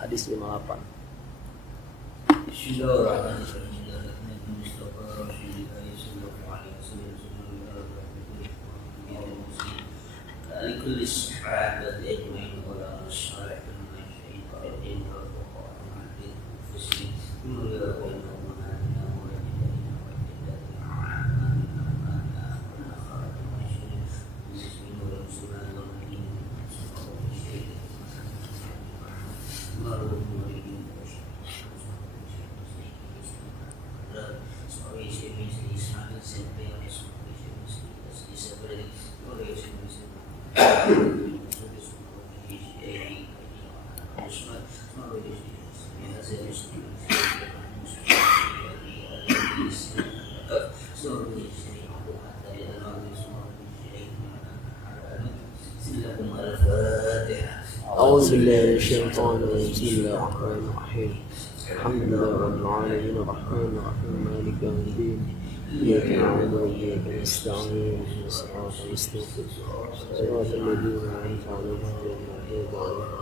hadis 58. لكل الصحابة أجمعين ولا الصالح من الشيطان والفقراء مع الأنفسين نرى بينهم أننا وجدنا وجدنا عامنا ولا خرج مشرين المسلمين والمسلمات والمؤمنين والشيء مروا مريدين sorry saya mesti sangat sampai yang saya mesti seperti oleh saya mesti أعوذ بالله من الشيطان الرجيم. بسم الله الرحمن الرحيم. الحمد لله رب العالمين الرحمن الرحيم مالك يوم الدين إياك نعبد وإياك نستعين اهدنا الصراط المستقيم صراط الذين أنعمت عليهم غير المغضوب عليهم.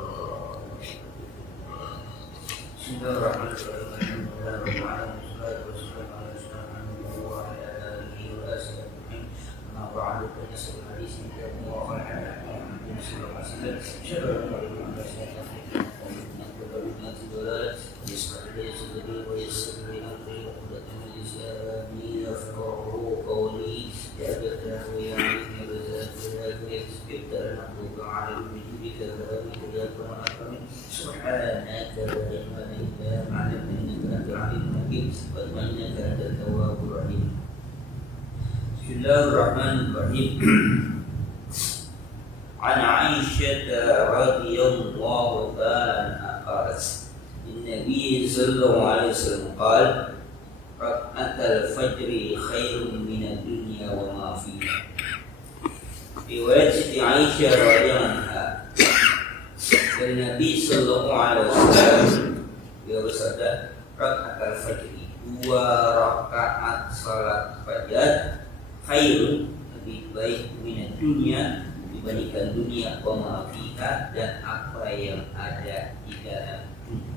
بسم الله الرحمن الرحيم الحمد لله رب العالمين والصلاة والسلام على رسول الله وعلى آله وصحبه أجمعين. أما بعد فنسأل الحديث من كتاب الله وعلى آله وصحبه وسلم شر الأمور محدثاتها يصلح لي صدري ويسر لي أمري وعقدة من لساني يفقهوا قولي يا فتاه يا علم بذات الآخرة ابدأ نحوك على بجودك ذلك يا كرم سبحانك لا علم إلا ما علمتني إنك أنت العليم الحكيم وإنك أنت التواب الرحيم. بسم الله الرحمن الرحيم. عن عائشة رضي الله تعالى عنها قالت النبي صلى الله عليه وسلم قال ركعة الفجر خير من الدنيا وما فيها. Riwayat Siti Aisyah radhiyallahu anha dari Nabi sallallahu alaihi wasallam beliau bersabda rakaat al-fajr, 2 rakaat salat fajar khairun, lebih baik minat dunia, dibandingkan dunia, wa ma fiha, dan apa yang ada di dalam dunia.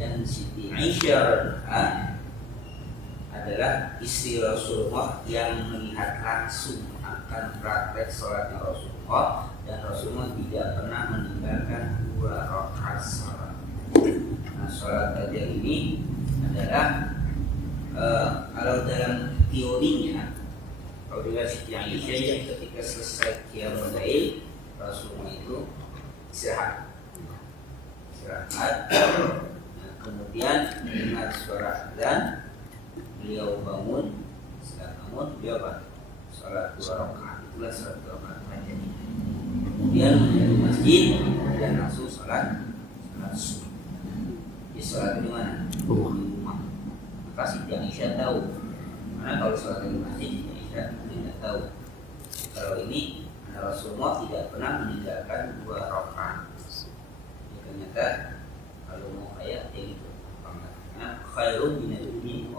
Dan Siti Aisyah radhiyallahu adalah istri Rasulullah yang melihat langsung akan praktek sholatnya Rasulullah, dan Rasulullah tidak pernah meninggalkan 2 rakaat sholat. Nah, sholat fajar ini adalah kalau dalam teorinya, kalau dilihat Siti Aisyah yang ketika selesai qiyamul lail, Rasulullah itu istirahat. Nah, kemudian mendengar suara azan, beliau bangun. Setelah bangun, beliau sholat 2 rakaat. Itulah sholat 2 rakaat fajar. Kemudian dari masjid dan langsung sholat subuh. Di sholat di mana? Di rumah. Maka Siti Aisyah tahu. Karena kalau sholat di masjid, Siti Aisyah tidak tahu. Kalau ini Rasulullah tidak pernah meninggalkan 2 rakaat. Ya, ternyata kalau mau ayat ya gitu. Karena khairun minad dunya,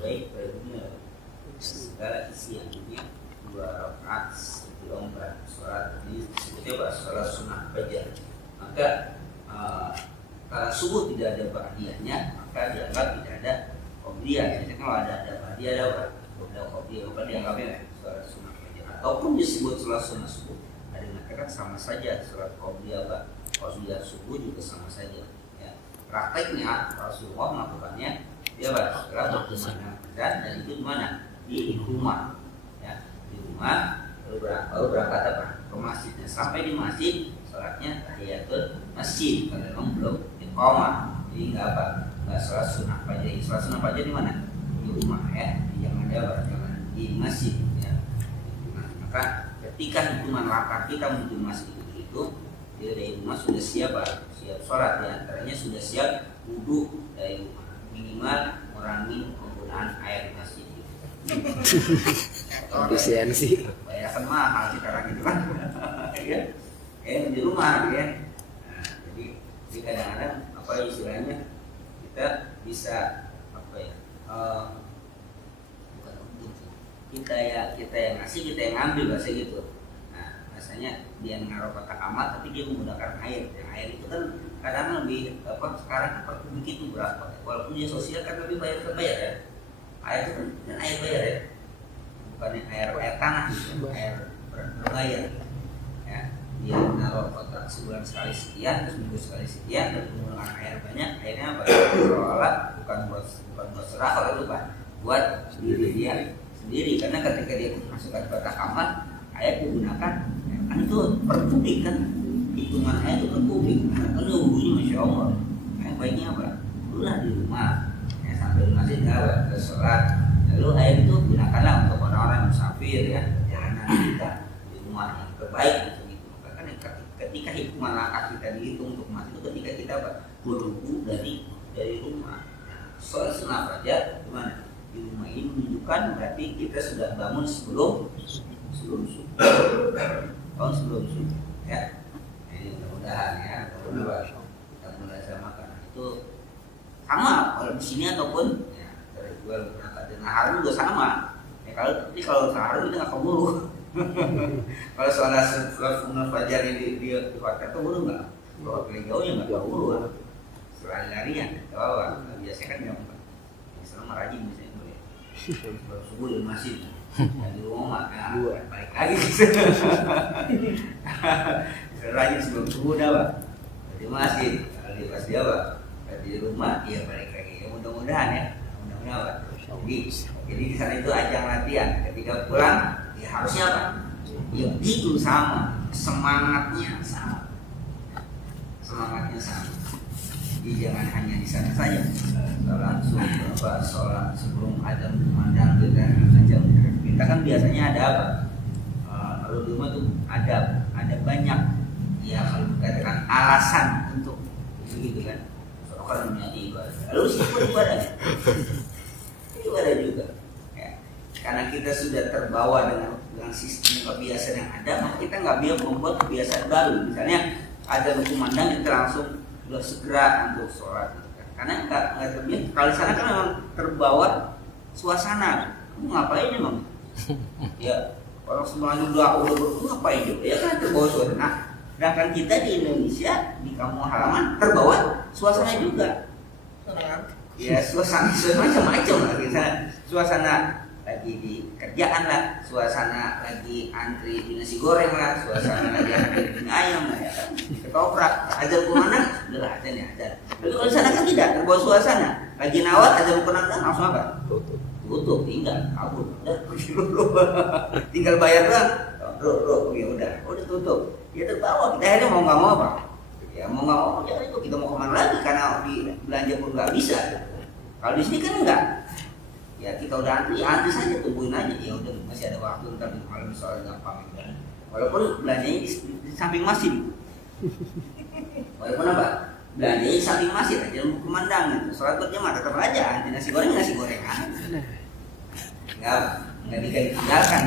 baik dari dunia segala isi yang dunia. 2 rakaat sebelum sholat ini disebutnya sholat sunnah fajar. Maka kalau subuh tidak ada ba'diyahnya, maka dianggap tidak ada qobliyah. Jadi kalau ada ba'diyah, ada qobliyah, maka dianggapnya sholat sunnah fajar. Ataupun disebut sholat sunnah subuh, ada yang mengatakan sama saja sholat qobliyah, qobliyah subuh juga sama saja. Prakteknya Rasulullah melakukannya dia setelah berkumandang azan, dan itu di mana? Di rumah, ya, di rumah. Lalu berangkat apa? Ke masjid. Dan sampai di masjid sholatnya tahiyatul masjid, karena memang belum iqamah. Jadi nggak sholat sunnah fajar. Sholat sunnah fajar di mana? Di rumah, ya, jangan jangan di masjid, ya. Nah, maka ketika hitungan langkah kita menuju masjid itu dia dari rumah sudah siap sholat, di antaranya sudah siap wudhu dari rumah, minimal mengurangi penggunaan air masjid. Efisiensi. Bayarkan mahal sekarang itu kan, ya, di rumah, ya. Nah, jadi kadang-kadang apa istilahnya kita bisa apa ya? Bukan untung, kita yang ngasih, kita yang ngambil, bahasa gitu. Nah, Biasanya dia menaruh kotak amal tapi dia menggunakan air. Yang air itu kan kadang lebih sekarang per kubik itu berapa? Walaupun dia sosial kan lebih bayar ya. Air itu kan air bayar ya. Bukan air tanah, air berbayar. Ya, dia menaruh kotak sebulan sekali sekian, terus minggu sekali sekian, dan menggunakan air banyak. Airnya apa? Seolah bukan buat serah itu kan, buat sendiri dia sendiri. Karena ketika dia masukkan kotak amal, air digunakan kan itu per kubik kan, hitungan air itu per kubik. Kan wudhunya masya Allah. Yang baiknya apa? Dululah di rumah, ya, sampai di masjid ke sholat. Lalu air itu gunakanlah untuk orang-orang musafir ya, jalanan kita di rumah yang terbaik gitu. Kan ketika hitungan langkah kita dihitung untuk masjid itu ketika kita berwudhu dari rumah. Soal sunnah saja gimana? Di rumah ini menunjukkan berarti kita sudah bangun sebelum subuh. Sebelum subuh ya. Jadi mudah-mudahan ya kalau kita mulai makan itu sama kalau di sini ataupun ya, dari jual berangkat dengan hari juga sama. Ya kalau sehari kita nggak keburu. Kalau sholat sunnah fajar di hotel itu buru nggak? Kalau paling jauhnya nggak keburu. Lari-larian, biasanya kan jam 4. Selama rajin misalnya boleh. Baru subuh di masjid. Di rumah balik lagi. Rajin sebelum subuh dah Pak. Di masjid, kalau di pas dia Pak. Di rumah dia balik lagi. Ya, mudah-mudahan ya. Mudah-mudahan Pak. Jadi di sana itu ajang latihan. Ketika pulang, ya harusnya apa? Ya itu sama, semangatnya sama. Jadi jangan hanya di sana saja. Sholat sebelum azan kumandang kita kan biasanya ada apa? Kalau di rumah tuh ada banyak ya kalau dikatakan alasan untuk begitu kan. Kalau menjadi ibadah. Lalu siapa ibadahnya? Ibadah juga. Ya. Karena kita sudah terbawa dengan sistem kebiasaan yang ada, maka kita nggak bisa membuat kebiasaan baru. Misalnya azan kumandang kita langsung udah segera untuk sholat, karena nggak terbiasa. Kalau di sana kan memang terbawa suasana. Kamu ngapain emang? Ya orang semuanya udah ngapain juga? Ya kan terbawa suasana. Sedangkan kita di Indonesia di kampung halaman terbawa suasana juga. Ya suasana macam-macam lah kita. Suasana lagi di kerjaan lah, suasana lagi antri di nasi goreng lah, suasana lagi antri di ayam lah, ya kan? Ketoprak, azan kemana? Udah azan ya azan. Tapi kalau di sana kan tidak terbawa suasana. Lagi nawar azan kemana langsung apa? Tutup, tinggal kabur, udah tinggal bayar doang. Ya udah tutup. Ya terbawa kita akhirnya mau nggak mau apa? Ya mau nggak mau ya itu kita mau kemana lagi karena di belanja pun nggak bisa. Kalau di sini kan enggak. Ya kita udah antri saja, tungguin aja. Ya udah masih ada waktu ntar kalau misalnya gampang gitu. Walaupun belanjanya di samping masjid. Walaupun apa? Belanjanya di samping masjid aja mau kemandang gitu. Sholat berjamaah tetap aja antri nasi gorengan. Nggak ditinggalkan.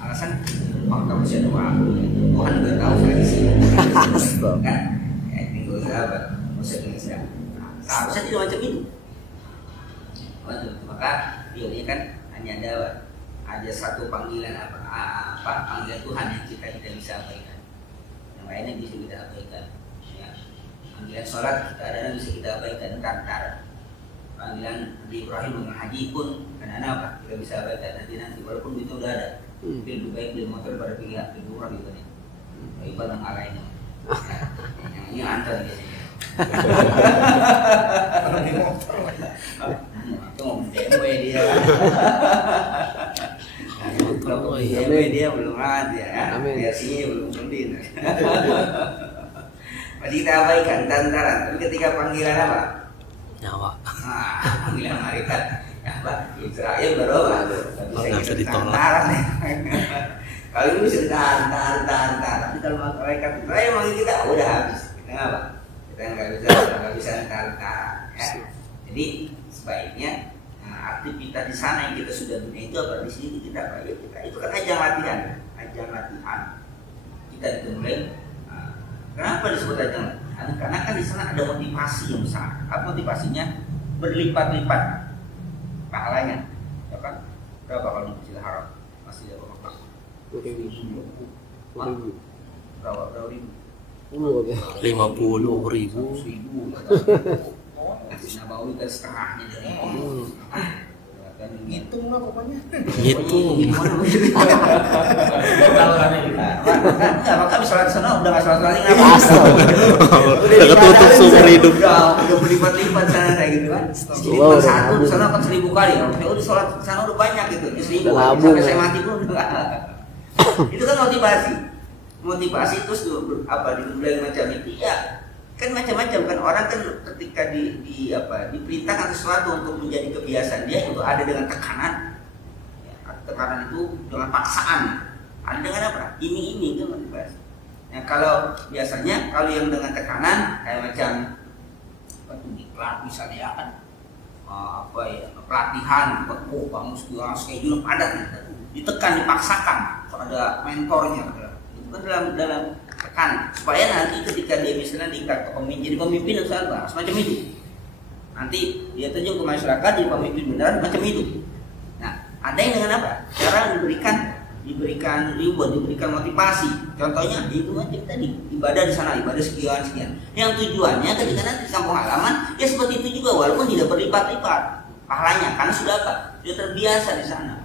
Alasan waktu masih ada waktu. Tuhan udah tahu saya di sini. Kan? Ya tinggal sahabat. Bisa. Seharusnya tidak macam itu. Maka ini kan hanya ada satu panggilan panggilan Tuhan yang kita tidak bisa abaikan. Yang lainnya bisa kita abaikan. Ya. Panggilan sholat kita ada yang bisa kita abaikan. Tantar panggilan Nabi Ibrahim dengan haji pun karena apa? Kita bisa abaikan nanti walaupun itu udah ada. Lebih baik beli motor pada pilihan kedua gitu nih. Ibadah yang lainnya. Yang ini antar biasanya. Itu mau BMW dia. BMW dia belum ada ya. Biasanya belum beli. Masih kita abaikan tantaran. Tapi ketika panggilan apa? Nyawa. Panggilan malaikat. Apa? Israel baru apa? Bisa ditolak. Kalau ini bisa tahan. Tapi kalau malaikat itu manggil kita udah habis. Kita ngapa? Kita nggak bisa tahan. Ya. Jadi sebaiknya aktivitas di sana yang kita sudah punya itu apa di sini kita apa ya kita itu kan ajang latihan kita dimulai. Kenapa disebut ajang latihan? Karena kan di sana ada motivasi yang besar. Apa motivasinya? Berlipat-lipat pahalanya, ya kan? Berapa kalau di Masjidil Haram? Masih ada berapa? ribu. Berapa ribu? 50.000. 1.000. Nabawi kan setengahnya dari Ngitung lah pokoknya. Ngitung. Maka bisa sholat sana udah nggak sholat lagi nggak Asal. Udah ketutup seumur hidup. Udah berlipat-lipat sana kayak gitu kan. Jadi Wow, per satu nabung. sana kan 1.000 kali. Saya udah sholat sana udah banyak gitu. 1.000 Nabung, sampai saya ya. mati pun enggak. Itu kan motivasi terus dimulai macam itu ya. Kan macam-macam kan orang kan ketika diperintahkan sesuatu untuk menjadi kebiasaan dia itu ada dengan tekanan ya, tekanan itu dengan paksaan ada dengan apa ini kan motivasi. Nah kalau biasanya kalau yang dengan tekanan kayak macam diklat misalnya kan pelatihan kamu harus kayak dulu padat ditekan dipaksakan ada mentornya itu kan dalam tekan supaya nanti ketika dia misalnya diikat jadi pemimpin atau apa semacam itu nanti dia terjun ke masyarakat jadi pemimpin beneran macam itu. Nah ada yang dengan apa cara diberikan reward diberikan motivasi contohnya itu aja tadi ibadah di sana ibadah sekian yang tujuannya ketika nanti di kampung halaman ya seperti itu juga walaupun tidak berlipat-lipat pahalanya karena sudah sudah terbiasa di sana.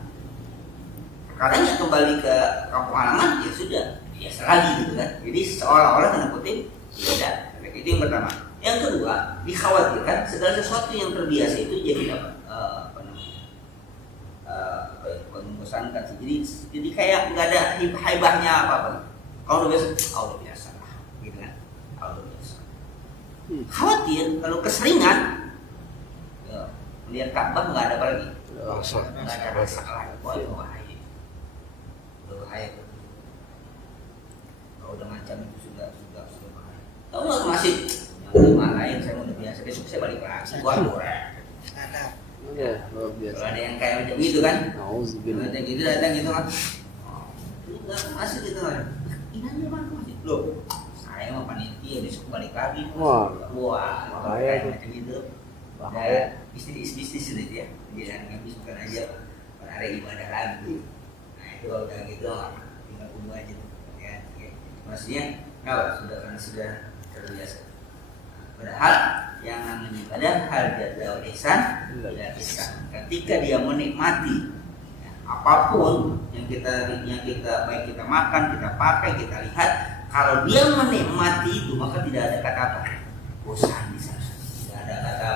Karena kembali ke kampung halaman ya sudah biasa lagi gitu kan. Jadi seolah-olah tanda kutip tidak. Itu yang pertama. Yang kedua, dikhawatirkan segala sesuatu yang terbiasa itu jadi membosankan sih. Jadi kayak nggak ada haibahnya apa-apa. Kalau udah biasa lah, gitu kan. Kalau udah biasa. Khawatir kalau keseringan ya, melihat Ka'bah nggak ada apa lagi. Nggak ada rasa lagi. Bahaya. Kalau udah macam itu sudah bahaya. Tahu nggak masih yang lain saya udah biasa besok saya balik lagi. Ada. Ya, luar biasa. Kalau ada yang kayak macam itu kan, Nauzubillah. datang gitu kan, nggak masuk gitu kan. Ini aja bang masih loh. Saya mau panitia besok balik lagi. Wah, bahaya tuh. Macam itu. Bahaya. Bisnis itu ya. Jangan habis bukan aja hari ibadah lagi. Nah itu kalau udah gitu tinggal tunggu aja tuh. Ya. Maksudnya karena sudah terbiasa. Padahal yang namanya ibadah hal jadwal ihsan tidak bisa. Ketika dia menikmati ya, apapun yang kita baik kita makan, kita pakai, kita lihat, kalau dia menikmati itu maka tidak ada kata apa bosan di sana. Tidak ada kata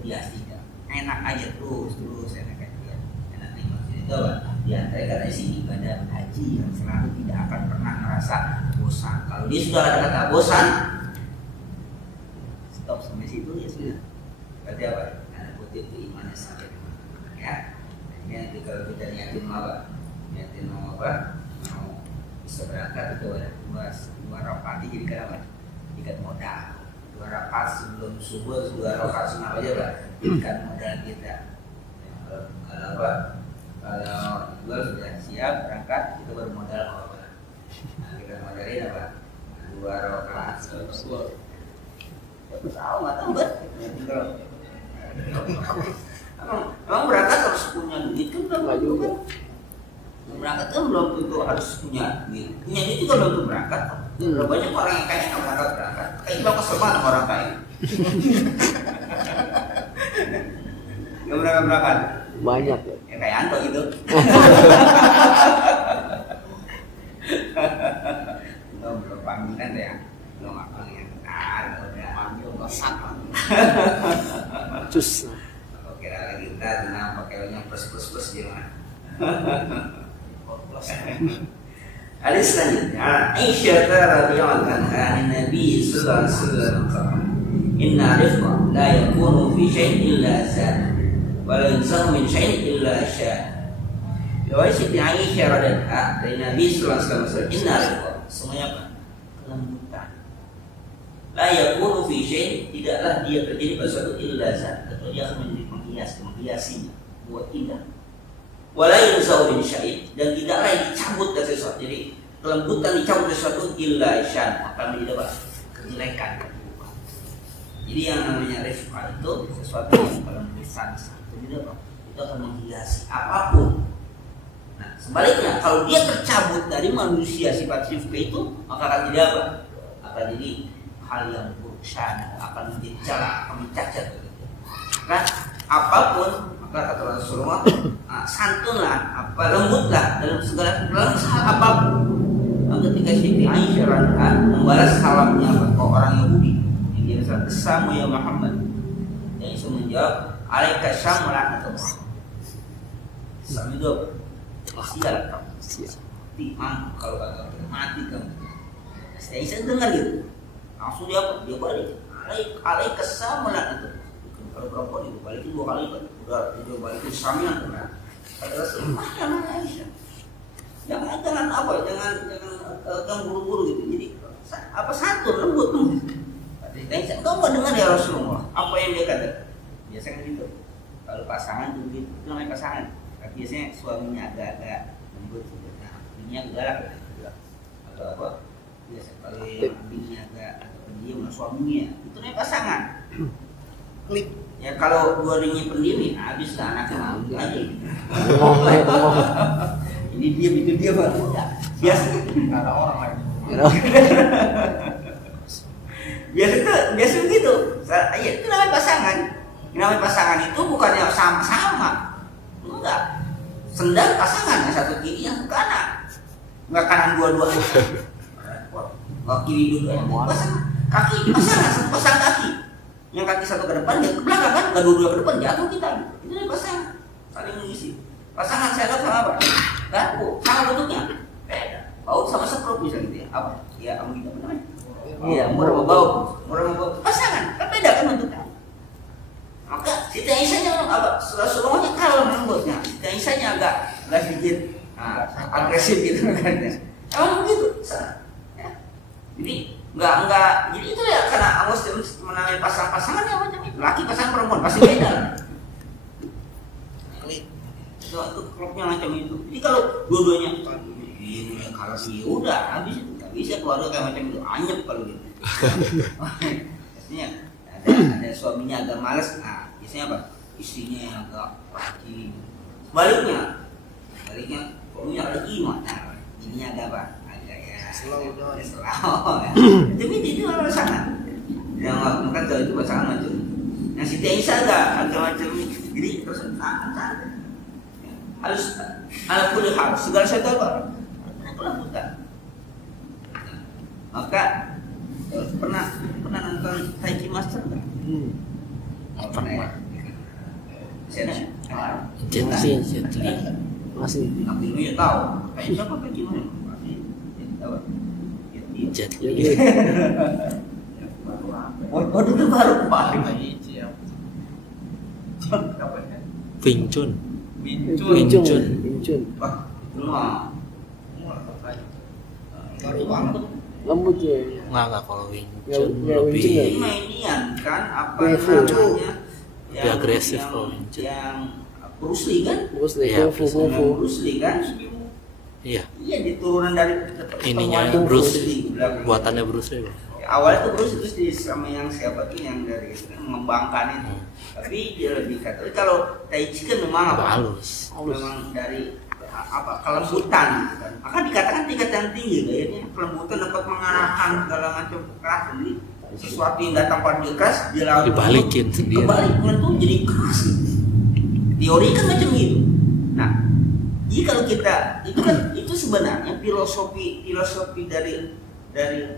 biasa tidak. Enak aja terus enak aja. Enak nikmat itu apa? Di antara kata isi ibadah haji yang selalu tidak akan pernah merasa bosan. Kalau dia sudah ada kata bosan, stop sampai situ ya sudah. Berarti apa? Karena kutip keimanan sampai ya. Ini nanti kalau kita niatin mau apa? Mau bisa berangkat itu ada dua rakaat jadi kan apa? Ikat modal. 2 rakaat sebelum subuh, 2 rakaat sunnah aja lah. Ikat modal kita. Kalau apa? Kalau jual sudah siap berangkat kita baru modal apa? Nah, kita modalin apa? 2 rakaat subuh. Tahu nggak tahu bet? Emang berangkat harus punya duit kan? Nggak juga. Berangkat kan belum tentu harus punya duit. Punya duit juga belum tentu berangkat. Banyak orang yang kaya nggak berangkat. Kayak kita kesel banget sama orang kaya. Nggak berangkat. Banyak ya. Ya kayak Anto gitu. Belum panggilan ya. Belum apa ya. Udah panggil kosak. Cus. Kalau kira lagi kita tenang pakai yang plus di mana. Hadis selanjutnya Aisyah radhiyallahu anha Nabi sallallahu alaihi wasallam inna rifqa la yakunu fi syai'in illa zad wa la yansahu min syai'in illa sya. Riwayat Siti Aisyah radhiyallahu anha dari Nabi sallallahu alaihi wasallam inna rifqa semuanya apa? Kelembutan. La yakunu fi syai'in tidaklah dia terjadi pada suatu illa zad atau dia akan menjadi menghiasinya buat indah. Walai yusau bin syait dan tidaklah dicabut dari sesuatu. Jadi kelembutan dicabut dari sesuatu illa isyan akan menjadi apa? Kejelekan. Jadi yang namanya rifqah itu sesuatu yang kelembutan. Jadi apa? Itu akan menghiasi apapun. Nah, sebaliknya kalau dia tercabut dari manusia sifat rifqah itu, maka akan jadi apa? Akan jadi hal yang buruk syana, akan menjadi celak, akan mencacat. Kan apapun, maka kata Rasulullah, santunlah, lembutlah dalam hal apapun. Nah, ketika Siti Aisyah membalas salamnya orang Yahudi, yang dia bilang, "Assalamu ya Muhammad," yang Isa menjawab, "Alaika syam laknatullah." Sam itu sial kamu, mampu kalau kata mati kamu. Saya Isa dengar gitu, langsung dia balik, alaika syam laknatullah. Kalau perempuan itu balik 2 kali kan, udah dia balik samian kan. Kata Rasulullah, jangan Aisyah, jangan apa, jangan buru-buru gitu. Jadi apa santun lembut tuh. Aisyah, kau mau dengar ya Rasulullah apa yang dia kata? Biasanya gitu. Kalau pasangan tuh gitu, itu namanya pasangan. Biasanya suaminya agak-agak lembut, nah bininya galak atau apa? Biasa kalau bininya agak pendiam, nah suaminya itu namanya pasangan. Klik. Ya kalau dua ringnya pendiam, habis lah anaknya aja. Ini diam itu dia baru. Biasa ada orang lain. biasa begitu. Ya itu namanya pasangan. Namanya pasangan itu bukannya sama-sama. Enggak. Sendal pasangan, yang satu kiri, yang kanan. Enggak kanan dua-duanya. Enggak kiri dua-duanya. Kaki pasangan, satu pasang kaki. Yang kaki satu ke depan, yang ke belakang kan, enggak dua-dua ke depan, jatuh kita. Itu namanya pasangan. Saling mengisi. Pasangan saya lihat sama apa? Garpu, sama bentuknya. Beda. Baut sama seprot bisa gitu ya. Apa? Ya, kamu gitu namanya. Iya, murah bau. Pasangan, kan beda kan bentuknya. Maka Siti Aisyahnya apa? Rasulullah kalem lembutnya. Siti Aisyahnya agak sedikit agresif gitu kan. Emang begitu. Ya. Jadi enggak. Jadi itu ya karena Allah menamai pasangan yang macam itu. Laki pasangan perempuan pasti beda. Itu klubnya macam itu. Jadi kalau dua-duanya ini kalau sih udah habis itu. Enggak bisa keluarga kayak macam itu anyep kalau gitu. Biasanya ada suaminya agak malas, biasanya apa? Istrinya yang agak rajin. Sebaliknya suaminya ada iman, ininya agak apa? Agak ya slow. Itu pasangan. Yang makan tahu itu pasangan macam. Yang Siti Aisyah agak macam jadi terus harus ala kulli hal segala sesuatu apa? Kelembutan. Maka pernah nonton Taiji Master kan? Pernah ya? Masih. Tapi lu ya tahu. Kayak siapa Taiji Master? Masih. Tahu. Jet. Waduh itu baru Pak. Wing Chun. Wah, itu mah. Baru banget. Lembut ya. Enggak kalau Wing Chun lebih inian kan apa namanya lebih agresif kalau Wing Chun. Yang Bruce Lee kan? Bruce Lee kan? Iya. Iya diturunan dari ininya Bruce Lee. Buatannya Bruce Lee. Awalnya tuh Bruce itu sama yang siapa tuh yang dari mengembangkan itu. Tapi dia lebih kata kalau Tai Chi kan memang apa? Halus. Memang dari apa kelembutan kan. Maka dikatakan tingkat yang tinggi kayaknya kelembutan dapat mengarahkan segala macam kekerasan. Jadi sesuatu yang datang pada dia keras dia lawan dibalikin sendiri. Kebalik itu jadi keras. Teori kan macam itu. Nah, jadi kalau kita itu kan itu sebenarnya filosofi dari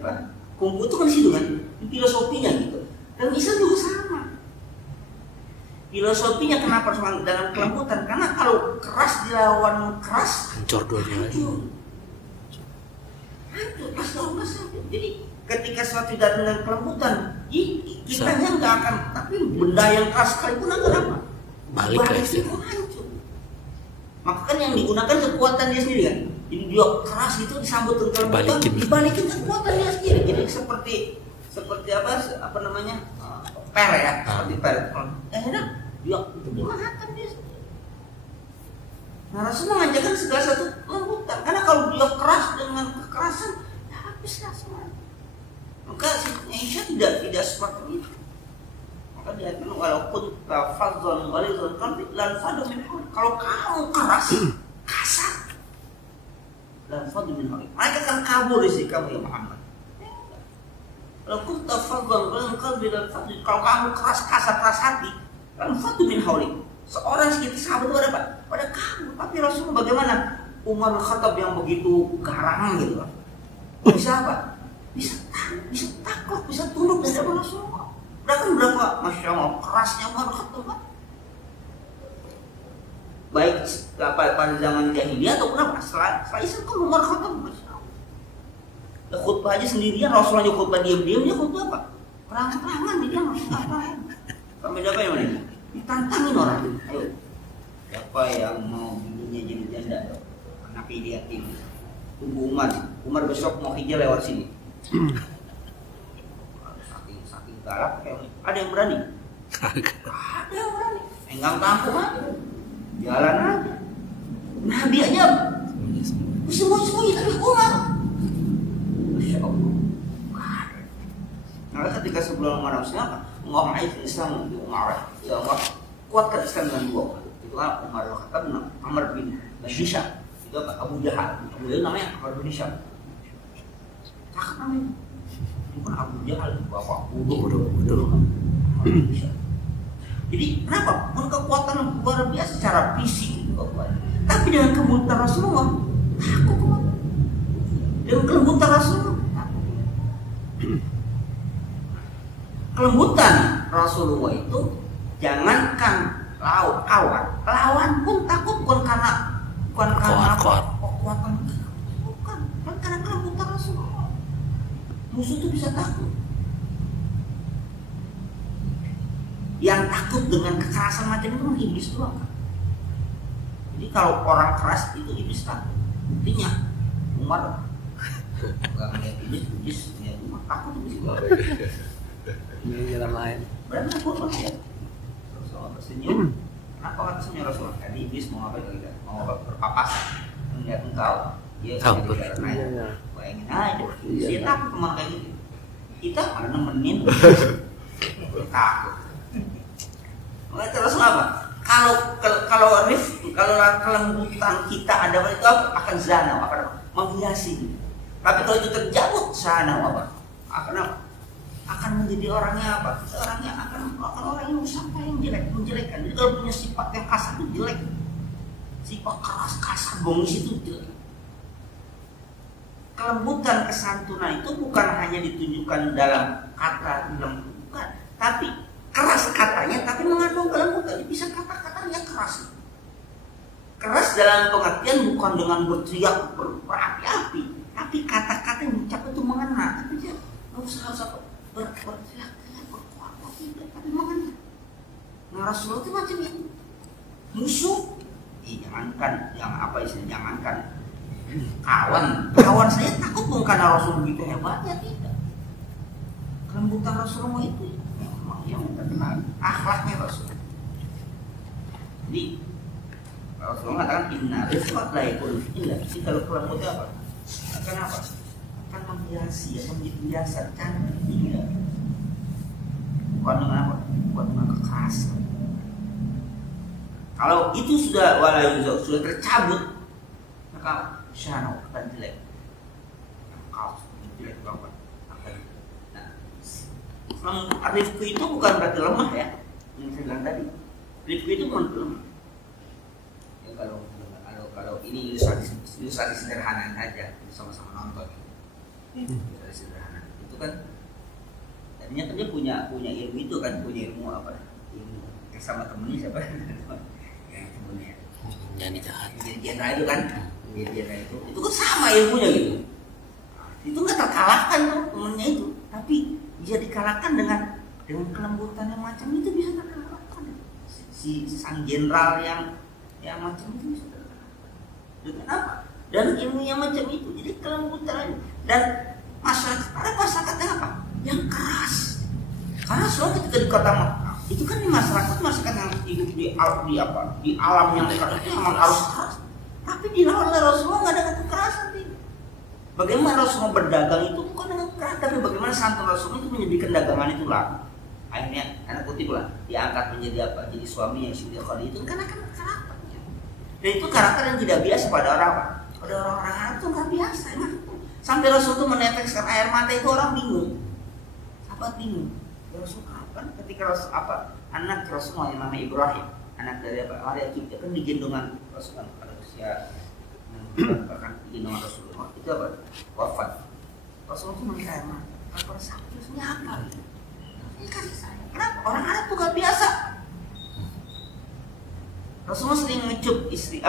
apa? Kungfu itu kan situ kan, filosofinya gitu. Dan Islam juga sama. Filosofinya kenapa dalam kelembutan? Karena kalau keras dilawan keras, hancur dua-duanya. Hancur, keras. Jadi ketika suatu dalam kelembutan, kitanya nggak akan. Tapi benda yang keras sekalipun akan apa? Balik itu hancur. Maka kan yang digunakan kekuatan dia sendiri kan. Jadi dia keras itu disambut dengan kelembutan, dibalikin kekuatan dia sendiri. Jadi seperti apa namanya? Per ya, seperti per. Dia menghantam dia. Nah, Rasul mengajarkan segala satu kelembutan. Karena kalau dia keras dengan kekerasan, ya habislah semua. Maka Aisyah tidak seperti itu. Maka dia bilang walaupun fadzon walizon konflik lan fadu min. Kalau kamu keras, kasar, faddu min hawlik. Mereka akan kabur dari kamu ya Muhammad. Kalau kunta faddan ghalidzal qalbi lan faddu, kalau kamu keras hati, lan faddu min hawlik. Seorang seperti sahabat itu ada apa? Pada kabur. Tapi Rasulullah bagaimana? Umar bin Khattab yang begitu garang gitu kan. Bisa apa? Bisa takut, bisa tunduk dari Rasulullah. Bahkan berapa, masya Allah, kerasnya Umar bin Khattab kan? Baik pada zaman jahiliyah ataupun apa? Setelah Islam kan Umar bin Khattab, masya Allah. Khutbah aja sendirian, Rasulullah khutbah diam-diam, dia khutbah apa? Perang-perangan dia apa? Sampai siapa yang mana? Ditantangin orang. Ayo, siapa yang mau bininya jadi janda? Anak yatim. Tunggu Umar besok mau hijrah lewat sini. Saking galak kayak ada yang berani? Ada yang berani. Enggang kampung aja, jalan aja. Nabi aja sembunyi tapi Umar. Masya Allah. Nah, ketika sebelum Umar siapa? Ngomong Islam di Umar, ya Allah kuatkan Islam dengan dua. Itu kan Umar bin Khattab, Amr bin Hisham. Itu apa? Abu Jahal. Abu Jahal namanya Amr bin Hisham. Cakap namanya. Bukan Abu Jahal, bapak bodoh. Jadi kenapa? Kekuatan luar biasa secara fisik itu kuat. Tapi dengan kelembutan Rasulullah, takut. Dengan kelembutan Rasulullah, takut. Kelembutan Rasulullah itu jangankan lawan pun takut bukan karena kekuatan, bukan karena kelembutan Rasulullah. Musuh itu bisa takut. Yang takut dengan kekerasan macam itu iblis doang kan. Jadi kalau orang keras itu iblis takut. Buktinya Umar nggak melihat iblis melihat Umar takut iblis juga. Ini jalan lain. Berarti takut ya. Rasulullah tersenyum. Kenapa kata senyum Rasulullah? Tadi iblis mau apa lagi? Mau berpapasan melihat engkau. Dia sudah di jalan lain. Bayangin aja. Dia takut sama kayak gitu. Kita malah nemenin. Takut. Makanya terus apa? Kalau kelembutan kita ada itu akan zana, akan menghiasi. Tapi kalau itu terjabut zana apa? Akan menjadi orangnya apa? Orangnya akan orang yang sampai yang menjelekkan. Jadi kalau punya sifat yang kasar itu jelek. Sifat keras kasar bongis itu jelek. Kelembutan kesantunan itu bukan hanya ditunjukkan dalam kata bukan, tapi keras katanya tapi mengandung kelembutan. Bisa kata-katanya keras. Keras dalam pengertian bukan dengan berteriak berapi-api, tapi kata-kata yang diucap itu mengena. Tapi dia nggak usah berteriak berkuat tapi mengena. Nah Rasulullah itu macam itu. Musuh, jangankan kawan saya takut bukan karena Rasul begitu hebatnya, tidak. Kelembutan Rasulullah itu yang terkenal akhlaknya Rasul. Jadi Rasulullah mengatakan inna rifat la yakun illa. Jadi kalau kelembutnya apa? Kenapa? Akan menghiasi atau menjadi biasa cantik tidak. Bukan dengan apa? Bukan dengan kekerasan. Kalau itu sudah sudah tercabut, maka syana akan jelek. Kau jelek banget. Rifku itu bukan berarti lemah ya, yang saya bilang tadi. Rifku itu bukan lemah. Ya, kalau ini ilustrasi sederhana aja, sama-sama nonton. Ilustrasi sederhana. Itu kan, tadinya kan dia punya ilmu itu kan, punya ilmu apa? Ilmu sama temennya siapa? Yang temennya. Jadi jahat. Jadi jenderal itu kan, itu kan sama ilmunya gitu. Itu nggak terkalahkan tuh temennya itu, tapi bisa dikalahkan dengan kelembutan yang macam itu, bisa terkalahkan. Si sang jenderal yang macam itu bisa terkalahkan. Dengan apa? Dan ilmu yang macam itu. Jadi kelembutan dan masyarakat yang apa? Yang keras. Karena soal ketika di kota Mekah itu kan di masyarakat yang hidup di alam yang keras itu memang harus keras. Tapi dilawan oleh Rasulullah nggak ada kekerasan. Bagaimana Rasulullah berdagang itu bukan dengan keras, tapi bagaimana santun Rasulullah itu menjadikan dagangan itu laku. Akhirnya anak kutip lah diangkat menjadi apa? Jadi suami yang sudah kali itu karena kan karakternya. Dan itu karakter yang tidak biasa pada orang apa? Pada orang-orang Arab tuh nggak biasa emang. Sampai Rasul tuh meneteskan air mata itu orang bingung. Sahabat bingung. Ya Rasul kapan? Ketika Rasul anak Rasulullah yang namanya Ibrahim, anak dari Maria Cipta kan digendongan Rasulullah pada usia bahkan digendongan Rasulullah itu wafat. Rasulullah itu mengira air mata. Kalau sakit terusnya apa? Ini kasih sayang. Kenapa? Orang Arab tuh gak biasa. Rasulullah sering ngecup istri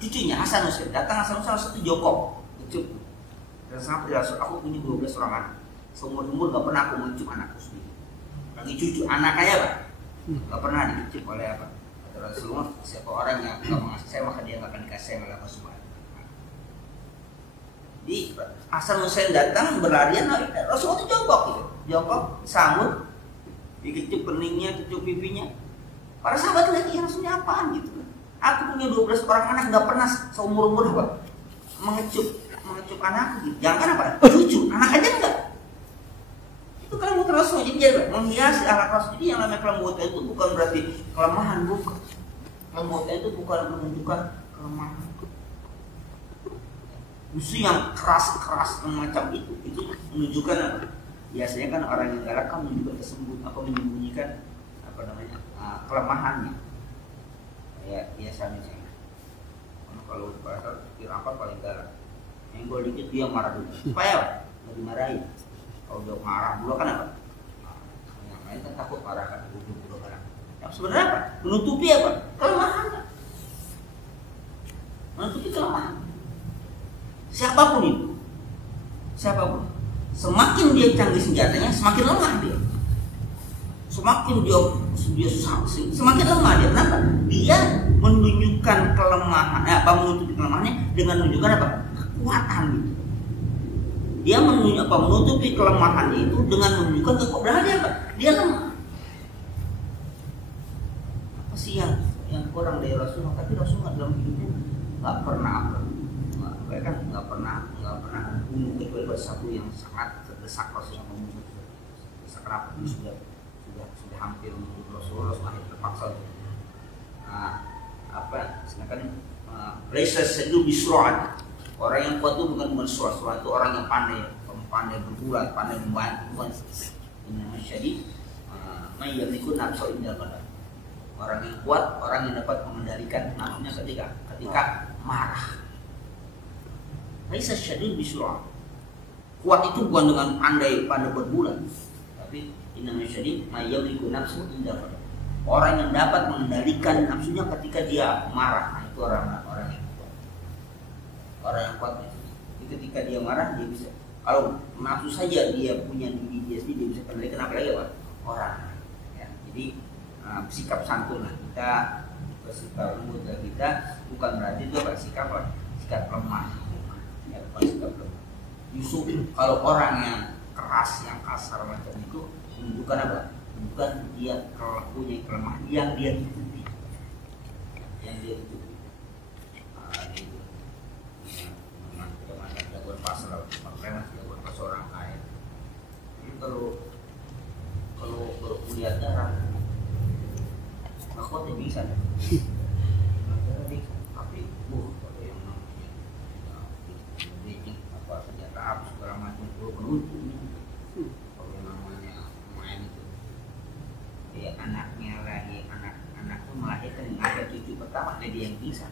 cucunya Hasan Husain. Datang Hasan Husain itu jongkok, ngecup. Dan sampai Rasul, aku punya 12 orang anak. Seumur-umur gak pernah aku ngecup anakku sendiri. Lagi cucu anak kaya Pak, gak pernah dicup oleh apa? Kata Rasulullah, siapa orang yang gak mengasih saya maka dia gak akan dikasih sayang oleh Allah Subhanahu. Di Hasan Husain datang berlarian, Rasulullah itu jongkok gitu, jongkok, sambut, dikecup keningnya, kecup pipinya. Para sahabat lagi, ya Rasulnya apaan gitu kan? Aku punya 12 orang anak, nggak pernah seumur-umur apa mengecup anak gitu. Jangan apa? Cucu, anak aja enggak. Itu kelembutan Rasul, jadi dia menghiasi akhlak Rasul. Jadi yang namanya kelembutan itu bukan berarti kelemahan, bukan. Kelembutan itu bukan menunjukkan kelemahan. Justru yang keras-keras macam itu menunjukkan apa? Biasanya kan orang yang galak kan menunjukkan menyembunyikan kelemahannya. Ya biasanya sih. Kalau bahasa apa paling galak, nyenggol dikit dia marah dulu. Supaya nggak dimarahin. Kalau dia marah dulu kan apa? Yang lain kan takut marah kan, dulu kan. Yang sebenarnya apa? Menutupi apa? Kelemahannya. Menutupi kelemahan. Siapapun itu, siapapun, semakin dia canggih senjatanya, semakin lemah dia. Semakin dia semakin lemah dia. Kenapa? Dia menunjukkan kelemahan, menutupi kelemahannya dengan menunjukkan apa? Kekuatan gitu. Dia menutupi kelemahannya itu dengan menunjukkan kekuatan dia apa? Dia lemah. Apa sih yang kurang dari Rasulullah? Tapi Rasulullah dalam hidupnya nggak pernah kan nggak pernah membunuh kecuali pada satu yang sangat terdesak Rasulullah membunuh. Kenapa? Sudah hampir membunuh Rasulullah akhirnya terpaksa. Sedangkan Raisa Sedu Bisroan, orang yang kuat itu bukan surah itu orang yang pandai bergulat, pandai membantu, bukan ini jadi yang ikut nafsu indah badan. Orang yang kuat, orang yang dapat mengendalikan nafsunya ketika marah. Laisa syadid bisurah. Kuat itu bukan dengan pandai berbulan, tapi inna syadid may yamliku nafsu inda ghadab. Orang yang dapat mengendalikan nafsunya ketika dia marah, nah itu orang yang kuat. Orang yang kuat itu ketika dia marah dia bisa. Kalau nafsu saja dia punya diri dia sendiri, dia bisa kendalikan, apalagi apa? Orang. Ya, jadi sikap santun lah kita, bersikap lembut kita bukan berarti itu bersikap lemah. Justru kalau orang yang keras, yang kasar macam itu menunjukkan apa? Menunjukkan dia punya kelemahan yang dia tutupi. Memang jagoan pasar, makanya jagoan pasar orang kaya. Jadi kalau berkuliah darah, nggak kuat bisa. Tapi segala macam penunjuk kalau namanya main itu ya anaknya lagi anak tuh melahirkan yang ada cucu pertama dia yang bisa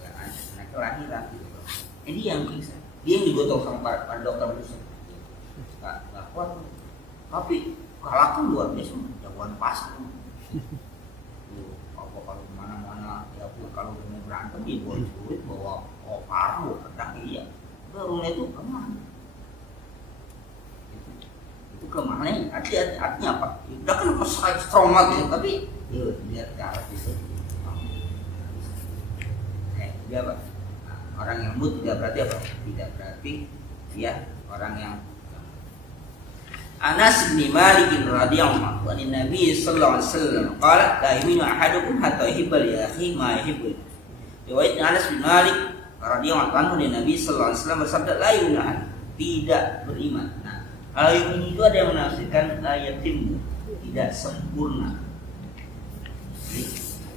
anaknya lahiran gitu dia yang bisa dia yang digotong sama para dokter khusus nggak kuat tapi galaknya luar biasa jagoan pasar kalau kemana-mana ya pun kalau mau berantem dia bawa duit bawa parang pedang iya barunya itu kemana? Itu kemana? Artinya apa? Udah kan strong banget, tapi lihat ke arah itu. Dia apa? Orang yang lembut tidak berarti apa? Tidak berarti dia orang yang Anas bin Malik radhiyallahu anhu Nabi sallallahu alaihi wasallam qala la yu'minu ahadukum hatta yuhibba li akhihi ma yuhibbu. Riwayat Anas bin Malik radhiyallahu anhu Nabi sallallahu alaihi wasallam bersabda la yu'minu tidak beriman. Nah, la yu'minu itu ada yang menafsirkan la yatim, tidak sempurna. Jadi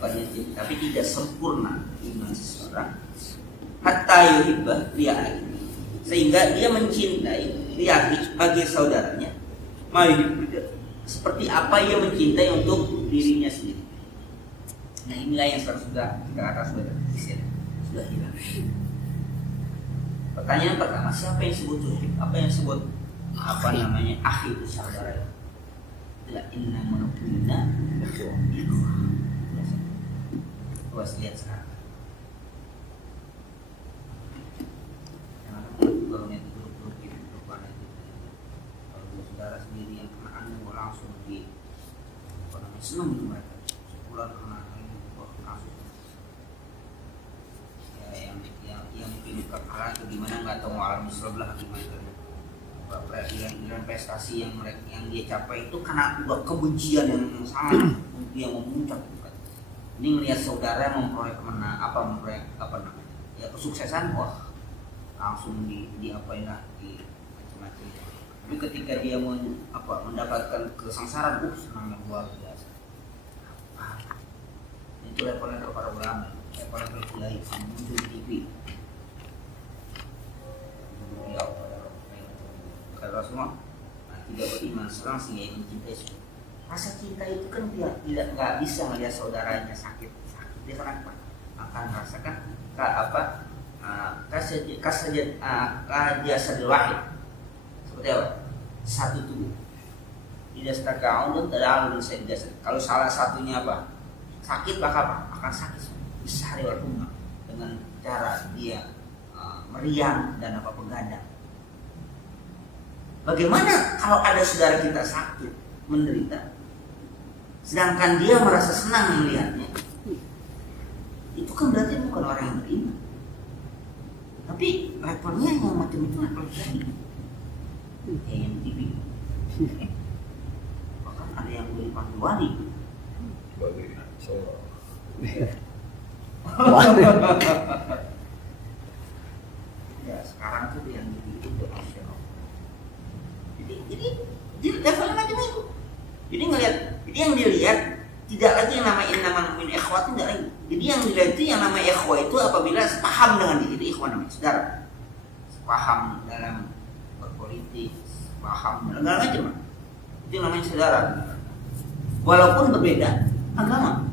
bukannya cinta, tapi tidak sempurna iman seseorang. Hatta yuhibbah li akhihi, sehingga dia mencintai li akhihi sebagai saudaranya, seperti apa ia mencintai untuk dirinya sendiri. Nah inilah yang sudah kita atas sudah hilang. Pertanyaan pertama, siapa yang sebut tuhib? Apa yang sebut namanya akhi itu saudara? Itulah innamal mu'minuna ikhwah. Coba lihat sekarang. Kalau itu grup gitu, kalau saudara sendiri yang kena anu langsung di senang itu mereka. Sebulan kena langsung. Ya yang mungkin kekalahan itu gimana nggak tahu, alami sebelah gimana. Pilihan prestasi yang dia capai itu karena udah kebencian yang sangat yang memuncak. Ini melihat saudara memperoleh namanya ya kesuksesan, wah langsung diapain lah, di macam-macam. Tapi ketika dia mendapatkan kesengsaraan, senang luar biasa. Itu levelnya para ulama, levelnya berkiai, muncul di TV. Kalau semua tidak beriman seorang sehingga mencintai semua. Rasa cinta itu kan dia nggak bisa melihat saudaranya sakit. Dia kenapa? Akan merasakan kajasadil wahid. Seperti apa? Satu tubuh. Tidak setakaun dan tidak. Kalau salah satunya sakit, maka akan sakit. Bisa riwayat dengan cara dia meriang dan begadang. Bagaimana kalau ada saudara kita sakit, menderita, sedangkan dia merasa senang melihatnya? Itu kan berarti bukan orang yang beriman. Tapi levelnya yang macam itu level tadi. Yang TV. Bahkan ada yang beli wali. Ya sekarang tuh yang itu Masya Allah. Jadi levelnya macam itu. Jadi yang dilihat tidak lagi yang namanya innamal mu'minuna ikhwah, tidak lagi. Jadi yang dilihat itu yang namanya ikhwah itu apabila sepaham dengan dia, itu ikhwah namanya, saudara. Sepaham dalam berpolitik, sepaham dalam segala macam. Itu namanya saudara. Walaupun berbeda agama.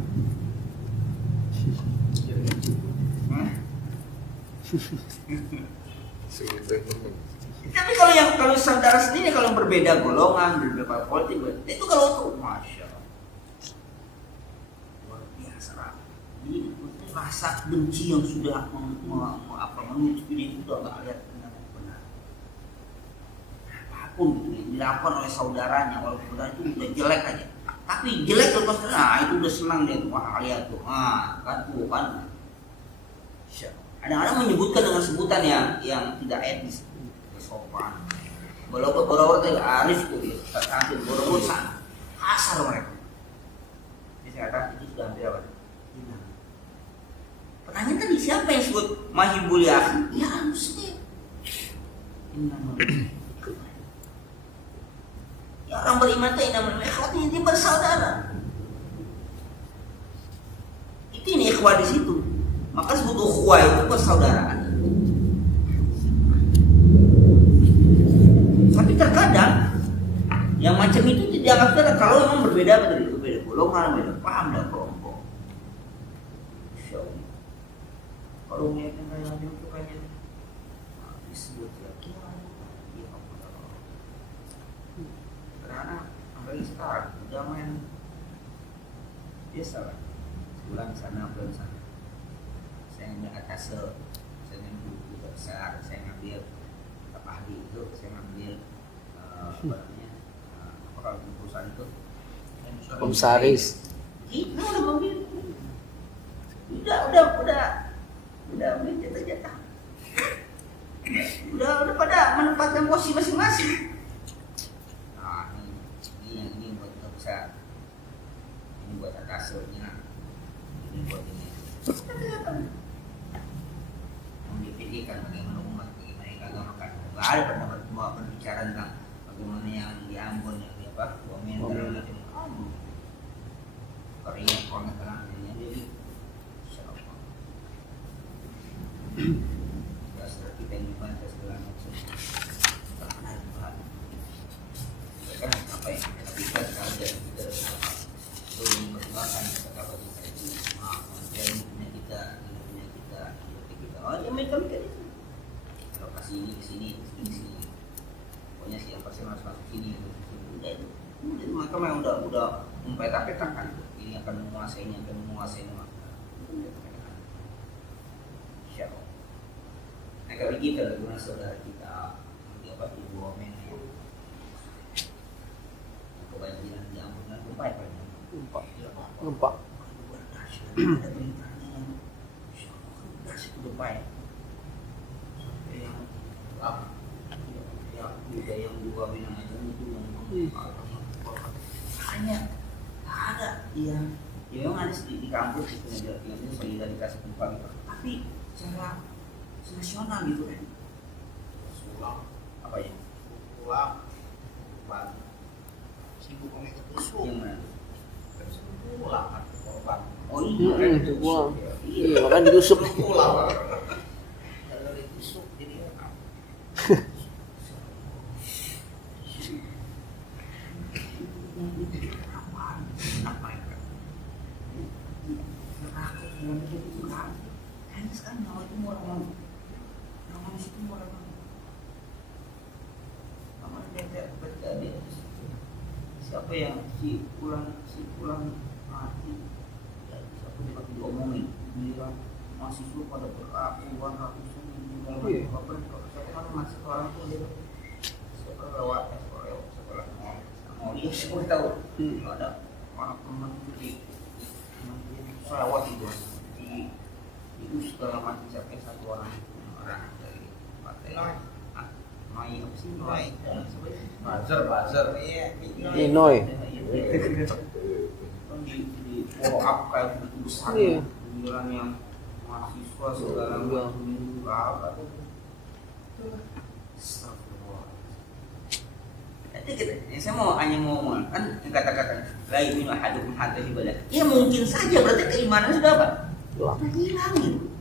Tapi kalau saudara sendiri, kalau berbeda golongan, berbeda politik, itu kalau itu Masya Allah, luar biasa. Jadi rasa benci yang sudah menutupi dia itu nggak lihat benar. Apapun gitu dilakukan oleh saudaranya, walaupun saudara itu udah jelek aja, tapi jelek lepas itu udah senang dia tuh, wah lihat tuh, kan. Kadang-kadang menyebutkan dengan sebutan yang tidak etis, sopan. Boro-boro itu arif tuh dia, hampir boro-boro sana, kasar mereka. Jadi saya katakan itu sudah hampir apa? Hilang. Pertanyaan tadi, siapa yang sebut mahibul yakin? Ya Muslim. Ya orang beriman itu innamal ikhwah, ini bersaudara. Itu ini ikhwah di situ. Maka sebut ukhuwah itu persaudaraan. Tapi terkadang yang macam itu dianggap saudara kalau memang berbeda golongan, berbeda paham dan kelompok. Kalau melihatnya kayak itu kayaknya disebut lagi karena apalagi sekarang udah main biasa lah, pulang sana pulang sana. Saya ngambil atase, saya ngambil buku besar, saya ngambil ahli itu, saya ngambil apa kalau di perusahaan itu komisaris. Itu udah mobil, udah jatah, udah pada menempatkan posisi masing-masing. Nah ini buat buku besar, ini buat atasenya, ini buat ini. Dipikirkan bagaimana umat, bagaimana agama kan. Gak ada pernah berbicara tentang bagaimana yang di Ambon, yang di komen dan macam keringat orang Jadi insyaallah dasar kita ini baca segala macam kan apa yang kita bisa sekarang dan kita belum mempertimbangkan kata-kata kita itu dan punya kita oh ya mereka mikir itu lokasi ini ke sini pokoknya sih yang pasti harus masuk sini udah itu mereka memang udah mempeta-petakan ini akan menguasai ini insyaallah. Nah kalau kita dengan saudara kita dapat dua men kebanjiran diampunkan gempa gempa yang dua minum itu hanya ada ya memang ada di kampus itu yang solidaritas gempa gitu tapi secara nasional gitu kan apa ya sibuk sama itu tusuk yang mana korban oh iya itu gua iya makanya ditusuk kalau ditusuk jadi apa siapa yang si pulang mati ya siapa juga diomongin bilang mahasiswa pada berakuan ratusan siapa masih orang tuh dia siapa lewat sekolah mau dia semua tahu ada orang teman itu di Sarawak itu itu segala macam sampai satu orang dari partai Noi apa sih Noi buzzer ini Noi di follow up kayak begitu besar bilang yang mahasiswa segala macam apa tuh saya hanya mau kan kata-kata lain ini hadukum hatta ibadah ya mungkin saja berarti keimanan sudah apa hilang gitu.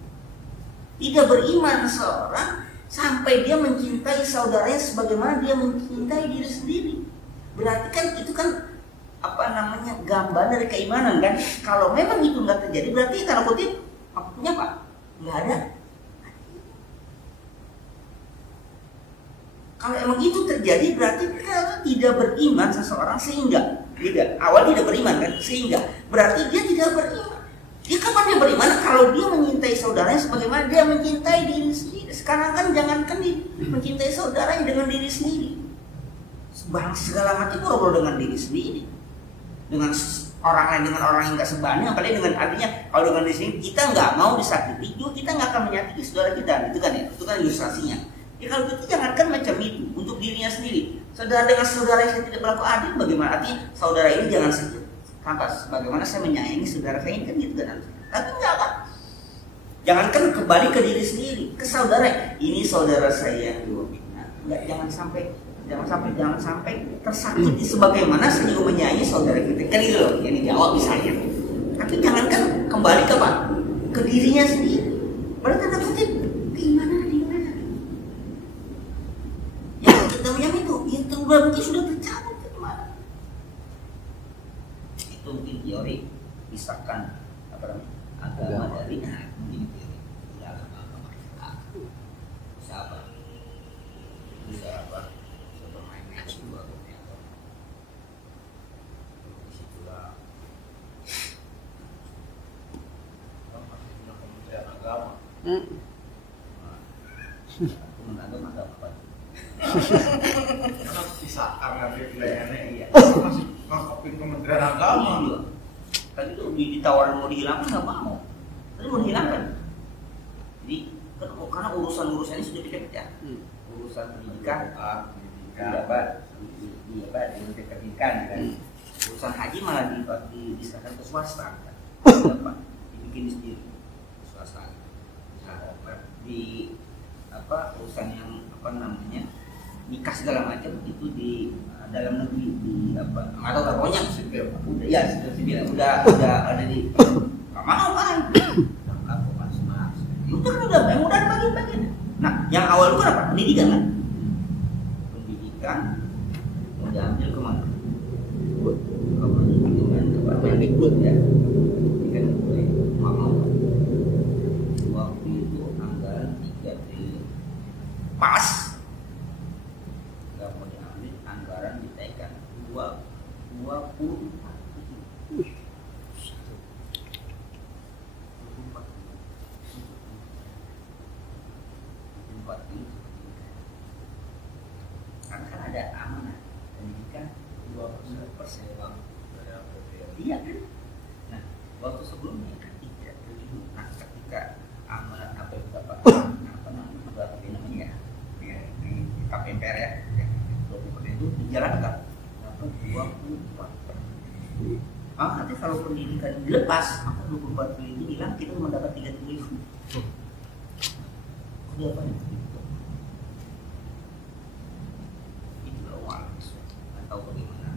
Tidak beriman seorang sampai dia mencintai saudaranya sebagaimana dia mencintai diri sendiri. Berarti kan itu kan apa namanya gambar dari keimanan kan. Kalau memang itu nggak terjadi berarti tanda kutip apanya Pak nggak ada. Kalau emang itu terjadi berarti kalau tidak beriman seseorang sehingga awal tidak beriman kan sehingga berarti dia tidak beriman. Dia kapan dia beriman? Kalau dia mencintai saudaranya sebagaimana dia mencintai diri sendiri. Sekarang kan jangankan mencintai saudaranya dengan diri sendiri. Segala macam itu dengan diri sendiri. Dengan orang lain dengan orang yang nggak sebanding, apalagi dengan artinya kalau dengan diri sendiri kita nggak mau disakiti, juga kita nggak akan menyakiti saudara kita. Itu kan ilustrasinya. Ya kalau gitu jangankan macam itu untuk dirinya sendiri. Saudara dengan saudara yang tidak berlaku adil bagaimana? Artinya saudara ini jangan saja lantas bagaimana saya menyayangi saudara saya ini kan gitu kan. Tapi enggak kan. Jangankan kembali ke diri sendiri, ke saudara. Ini saudara saya yang dua. Enggak jangan sampai tersakiti sebagaimana saya juga menyayangi saudara kita. Kan itu loh yang dijawab misalnya. Tapi jangankan kembali ke apa? Ke dirinya sendiri. Berarti tanda kutip keimanan di mana? Yang itu mungkin sudah tercabut ke mana? Itu mungkin teori pisahkan apa namanya agama dari mungkin teori agama siapa bermain match dua atau disitulah kementerian agama kementerian agama apa karena pisahkan nanti pilihannya iya masih ngakopin kementerian agama tadi tuh ditawarin mau dihilangkan nggak mau tadi mau dihilangkan jadi karena urusan-urusannya sudah pecah-pecah urusan pendidikan pendidikan kan urusan haji malah diserahkan ke swasta kan dibikin sendiri swasta di apa urusan yang apa namanya nikah segala macam itu di dalam negeri di apa atau pokoknya udah ya sudah udah ada di mau kan? Lengkap kok mas. Itu kan udah bagian-bagian. Nah, yang awal itu apa? Pendidikan kan? Pendidikan mau diambil kemana? Kemendikbud ya. Pendidikan mulai mau. Waktu itu anggaran 3 triliun. Pas. Gak mau diambil, anggaran ditaikkan 24. Karena kan ada amanah pendidikan 2% iya kan. Nah, waktu sebelumnya kan 3 triliun. Nah, ketika amanah KPMPR ya, 20% itu dijalankan. 24. Nanti kalau pendidikan dilepas, maka 24 triliun hilang, kita mendapat 3 triliun. Dia apa nih? Itulah uang, nggak tahu bagaimana.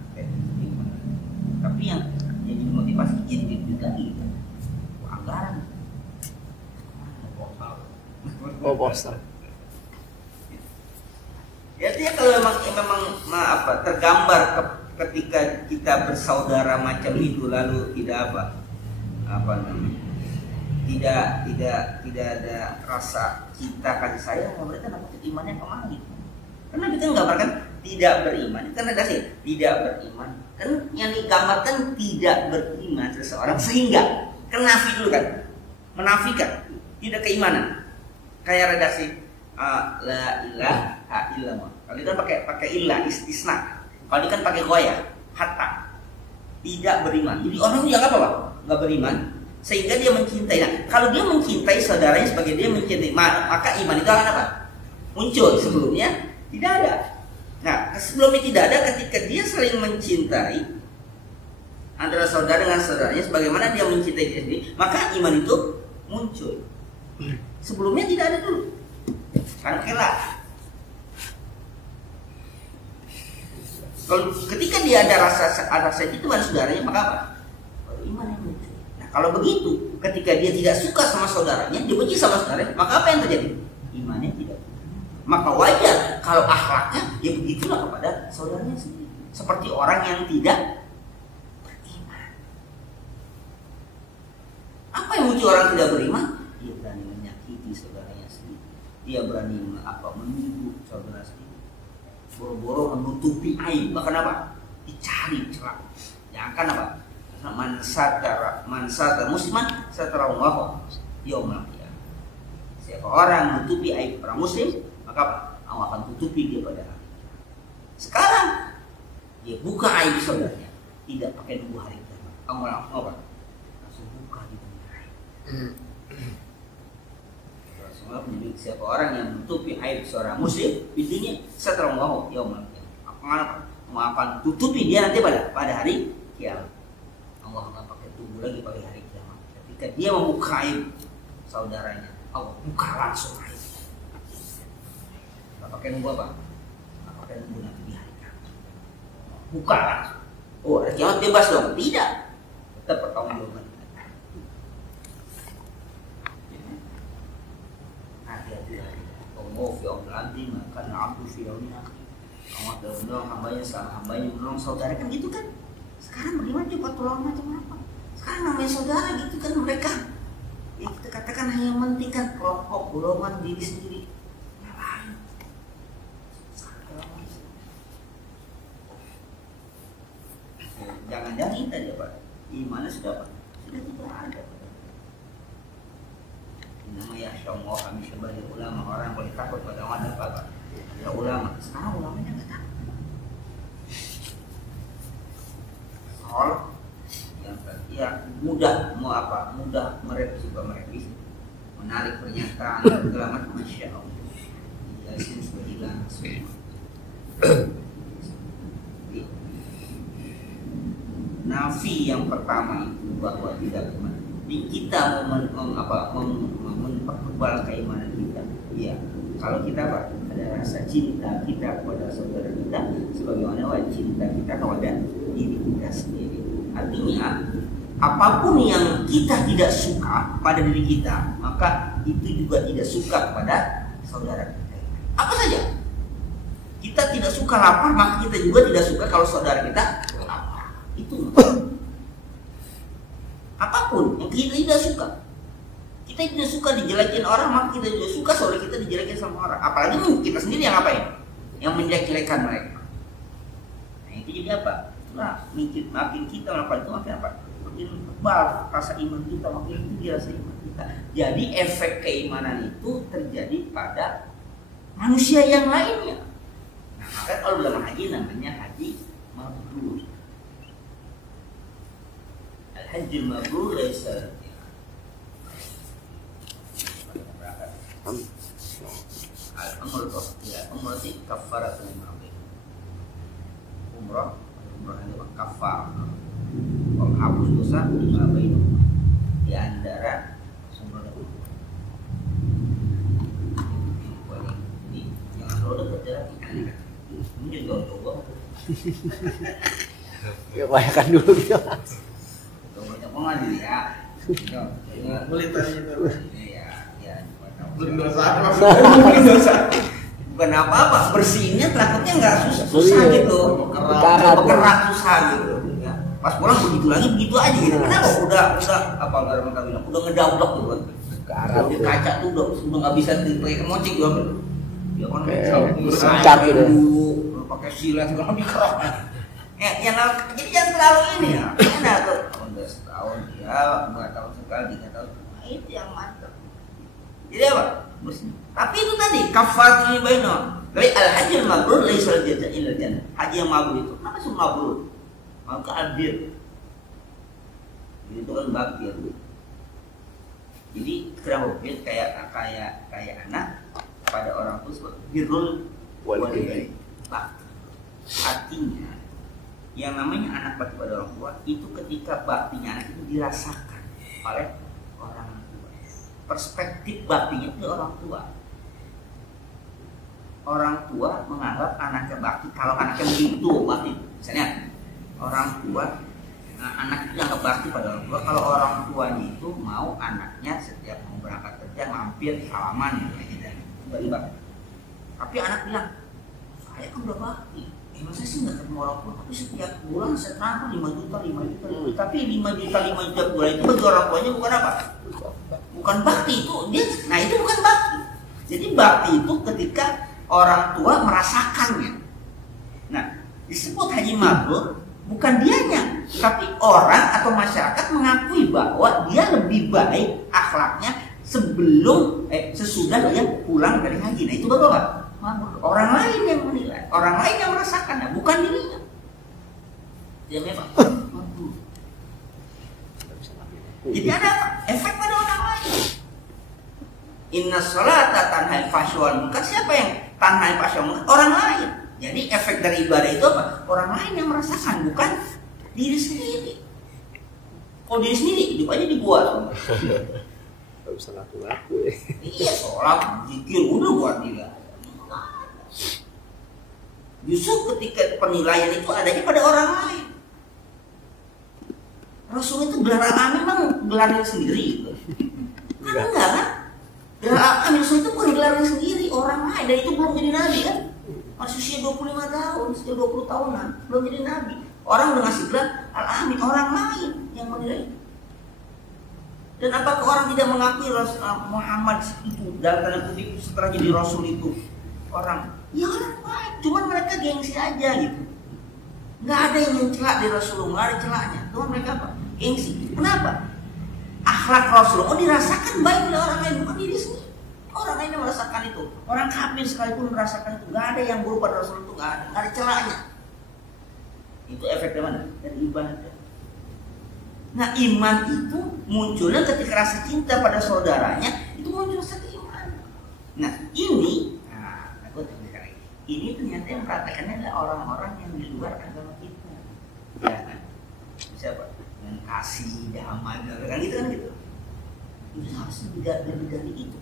Tapi yang jadi motivasi jadi lagi anggaran. Oh, postal. Ya dia kalau memang tergambar ketika kita bersaudara macam itu lalu tidak namanya tidak ada rasa cinta kasih sayang, berarti namanya imannya kemana gitu. Karena kita menggambarkan tidak beriman, kan ada sih tidak beriman. Kan yang digambarkan tidak beriman seseorang sehingga kenafi dulu kan, menafikan tidak keimanan. Kayak redaksi la ilaha illallah. Kalau itu kan pakai ilah istisna. Kalau ini kan pakai goyah hatta tidak beriman. Jadi orang yang apa? Nggak beriman. Sehingga dia mencintai. Nah, kalau dia mencintai saudaranya sebagai dia mencintai, maka iman itu akan apa? Muncul. Sebelumnya tidak ada. Nah, sebelumnya tidak ada ketika dia saling mencintai antara saudara dengan saudaranya sebagaimana dia mencintai dia sendiri, maka iman itu muncul. Sebelumnya tidak ada dulu. Karena kelak. Kalau ketika dia ada rasa itu pada saudaranya, maka apa? Iman yang muncul. Kalau begitu, ketika dia tidak suka sama saudaranya, dia benci sama saudaranya, maka apa yang terjadi? Imannya tidak. Maka wajar kalau akhlaknya ya begitulah kepada saudaranya sendiri. Seperti orang yang tidak beriman. Apa yang muncul orang tidak beriman? Dia berani menyakiti saudaranya sendiri. Dia berani menuduh saudara sendiri. Boro-boro menutupi aib. Bahkan apa? Dicari celah. Yang akan apa? Man satara musliman satara Allah yaumil qiyamah. Siapa orang menutupi aib orang muslim, maka Allah akan tutupi dia pada hari. Sekarang dia buka aib saudaranya, tidak pakai 2 hari kiamat. Allah apa? Langsung buka di dunia. Rasulullah menyebut siapa orang yang menutupi aib seorang muslim di dunia, satara Allah yaumil qiyamah. Akan tutupi dia nanti pada hari kiamat. Allah nggak pakai tunggu lagi pada hari kiamat. Ketika dia membuka aib saudaranya, Allah buka langsung aib. Nggak pakai nunggu apa? Nggak pakai nunggu nanti di hari kiamat. Buka langsung. Oh, hari kiamat bebas dong? Tidak. Tetap pertanggungjawaban. Hati-hati. Allah fi nanti makan abdu fi yaumina. Allah telah menolong hambanya saat hambanya menolong saudara, kan gitu kan? Sekarang bagaimana coba tolong macam apa? Sekarang namanya saudara gitu kan mereka. Ya kita katakan hanya mementingkan kelompok, golongan, diri sendiri. Ngapain? Jangan-jangan ini tadi apa? Imannya sudah apa? Sudah tidak ada. Namanya syamwa kami sebagai ulama, orang boleh takut pada wadah apa? Ya ulama. Sekarang ulamanya nggak takut. Yang mudah mudah merevisi, menarik pernyataan segala macam, masya Allah. Ya sudah hilang semua. Nafi yang pertama itu bahwa tidak beriman. Kita mempertebal keimanan kita. Ya, kalau kita ada rasa cinta kita kepada saudara kita, sebagaimana cinta kita kepada diri kita sendiri. Artinya apapun yang kita tidak suka pada diri kita, maka itu juga tidak suka kepada saudara kita. Apa saja? Kita tidak suka lapar, maka kita juga tidak suka kalau saudara kita lapar. Itu apapun yang kita tidak suka. Kita tidak suka dijelekin orang, maka kita juga suka saudara kita dijelekin sama orang. Apalagi kita sendiri yang ngapain? Yang menjelek-jelekan mereka. Nah itu jadi apa? Itulah makin kita melakukan itu makin apa? Makin tebal rasa iman kita, makin tinggi rasa iman kita. Jadi efek keimanan itu terjadi pada manusia yang lainnya. Nah maka kalau dalam haji namanya haji mabrur. Al-hajjul mabrur laisa umrah itu kafaratun lima bain. Umrah itu kafar, menghapus dosa lima bain di antara sumber dan ini jangan terlalu dekat jaraknya. Ini juga untuk gua. Ya bayangkan dulu gitu. Banyak banget ya. Boleh tanya itu. Bukan apa-apa, bersihnya takutnya nggak susah gitu, bekerat susah gitu. Ya. Pas pulang begitu lagi begitu aja gitu. Kenapa? Udah apa orang bilang udah ngedaublok gitu kan. Di kaca tuh udah nggak bisa dipakai kemocik juga. Ya kan bersecat gitu. Pakai silet segala dikerok. Yang jadi jangan terlalu ini ya. Enak tuh. Udah setahun ya, 2 tahun sekali, 3 tahun. Nah, itu yang mantap. Jadi apa? Bersih. Tapi itu tadi kafaratun lima bain. Dari al-hajjul mabrur laisa al-jazaa illa al-jannah. Haji yang mabrur itu kenapa sih mabrur? Maka albir. Itu kan bakti ya. Jadi kenapa bir kayak anak pada orang tua sebab birrul walidain. Bakti. Artinya yang namanya anak bakti pada orang tua itu ketika baktinya anak itu dirasakan oleh orang tua. Perspektif baktinya itu orang tua. Orang tua menganggap anaknya bakti kalau anaknya begitu bakti. Misalnya orang tua, anak itu dianggap bakti pada orang tua kalau orang tuanya itu mau anaknya setiap mau berangkat kerja mampir salaman gitu. Tiba-tiba. Tapi anak bilang, saya kan udah bakti. Masa sih nggak ketemu orang tua? Tapi setiap bulan saya transfer 5 juta. Tapi 5 juta bulan itu bagi orang tuanya bukan apa? Bukan bakti itu. Nah itu bukan bakti. Jadi bakti itu ketika orang tua merasakannya. Nah, disebut haji mabrur bukan dianya, tapi orang atau masyarakat mengakui bahwa dia lebih baik akhlaknya sesudah dia pulang dari haji. Nah, itu bapak. Mabrur. Orang lain yang menilai, orang lain yang merasakannya, bukan dirinya. Dia memang mabrur. Jadi ada apa? Efek pada orang lain. Inna sholata tanha al-fahsyi wal munkar. Siapa yang tanha al-fahsyi wal munkar? Orang lain. Jadi efek dari ibadah itu apa? Orang lain yang merasakan, bukan diri sendiri. Kalau diri sendiri, hidup aja dibuat. Gak bisa laku-laku ya. Iya, sholat, zikir, udah buat dia. Justru ketika penilaian itu adanya pada orang lain. Rasul itu gelar al-amin memang gelarnya sendiri gitu. Kan enggak kan? Gelar al-amin Rasul itu bukan gelarnya sendiri, orang lain. Dan itu belum jadi nabi kan? Masih usia 25 tahun, usia 20 tahunan, belum jadi nabi. Orang udah ngasih gelar al-amin, orang lain yang menilai. Dan apakah orang tidak mengakui Muhammad itu dalam tanda kutip setelah jadi Rasul itu orang? Ya orang lain, cuman mereka gengsi aja gitu. Nggak ada yang mencela di Rasulullah, nggak ada celaknya. Tuhan mereka apa? Gengsi. Kenapa? Akhlak Rasulullah dirasakan baik oleh orang lain, bukan diri sendiri. Orang lain yang merasakan itu. Orang kafir sekalipun merasakan itu. Nggak ada yang buruk pada Rasul itu, nggak ada celaknya. Itu efek dari mana? Dari ibadah. Nah iman itu munculnya ketika rasa cinta pada saudaranya itu muncul rasa iman. Nah ini ternyata yang praktekannya adalah orang-orang yang di luar agama kita. Ya kan? Siapa? Yang kasih, damai, kan gitu kan gitu. Itu harus lebih dari itu.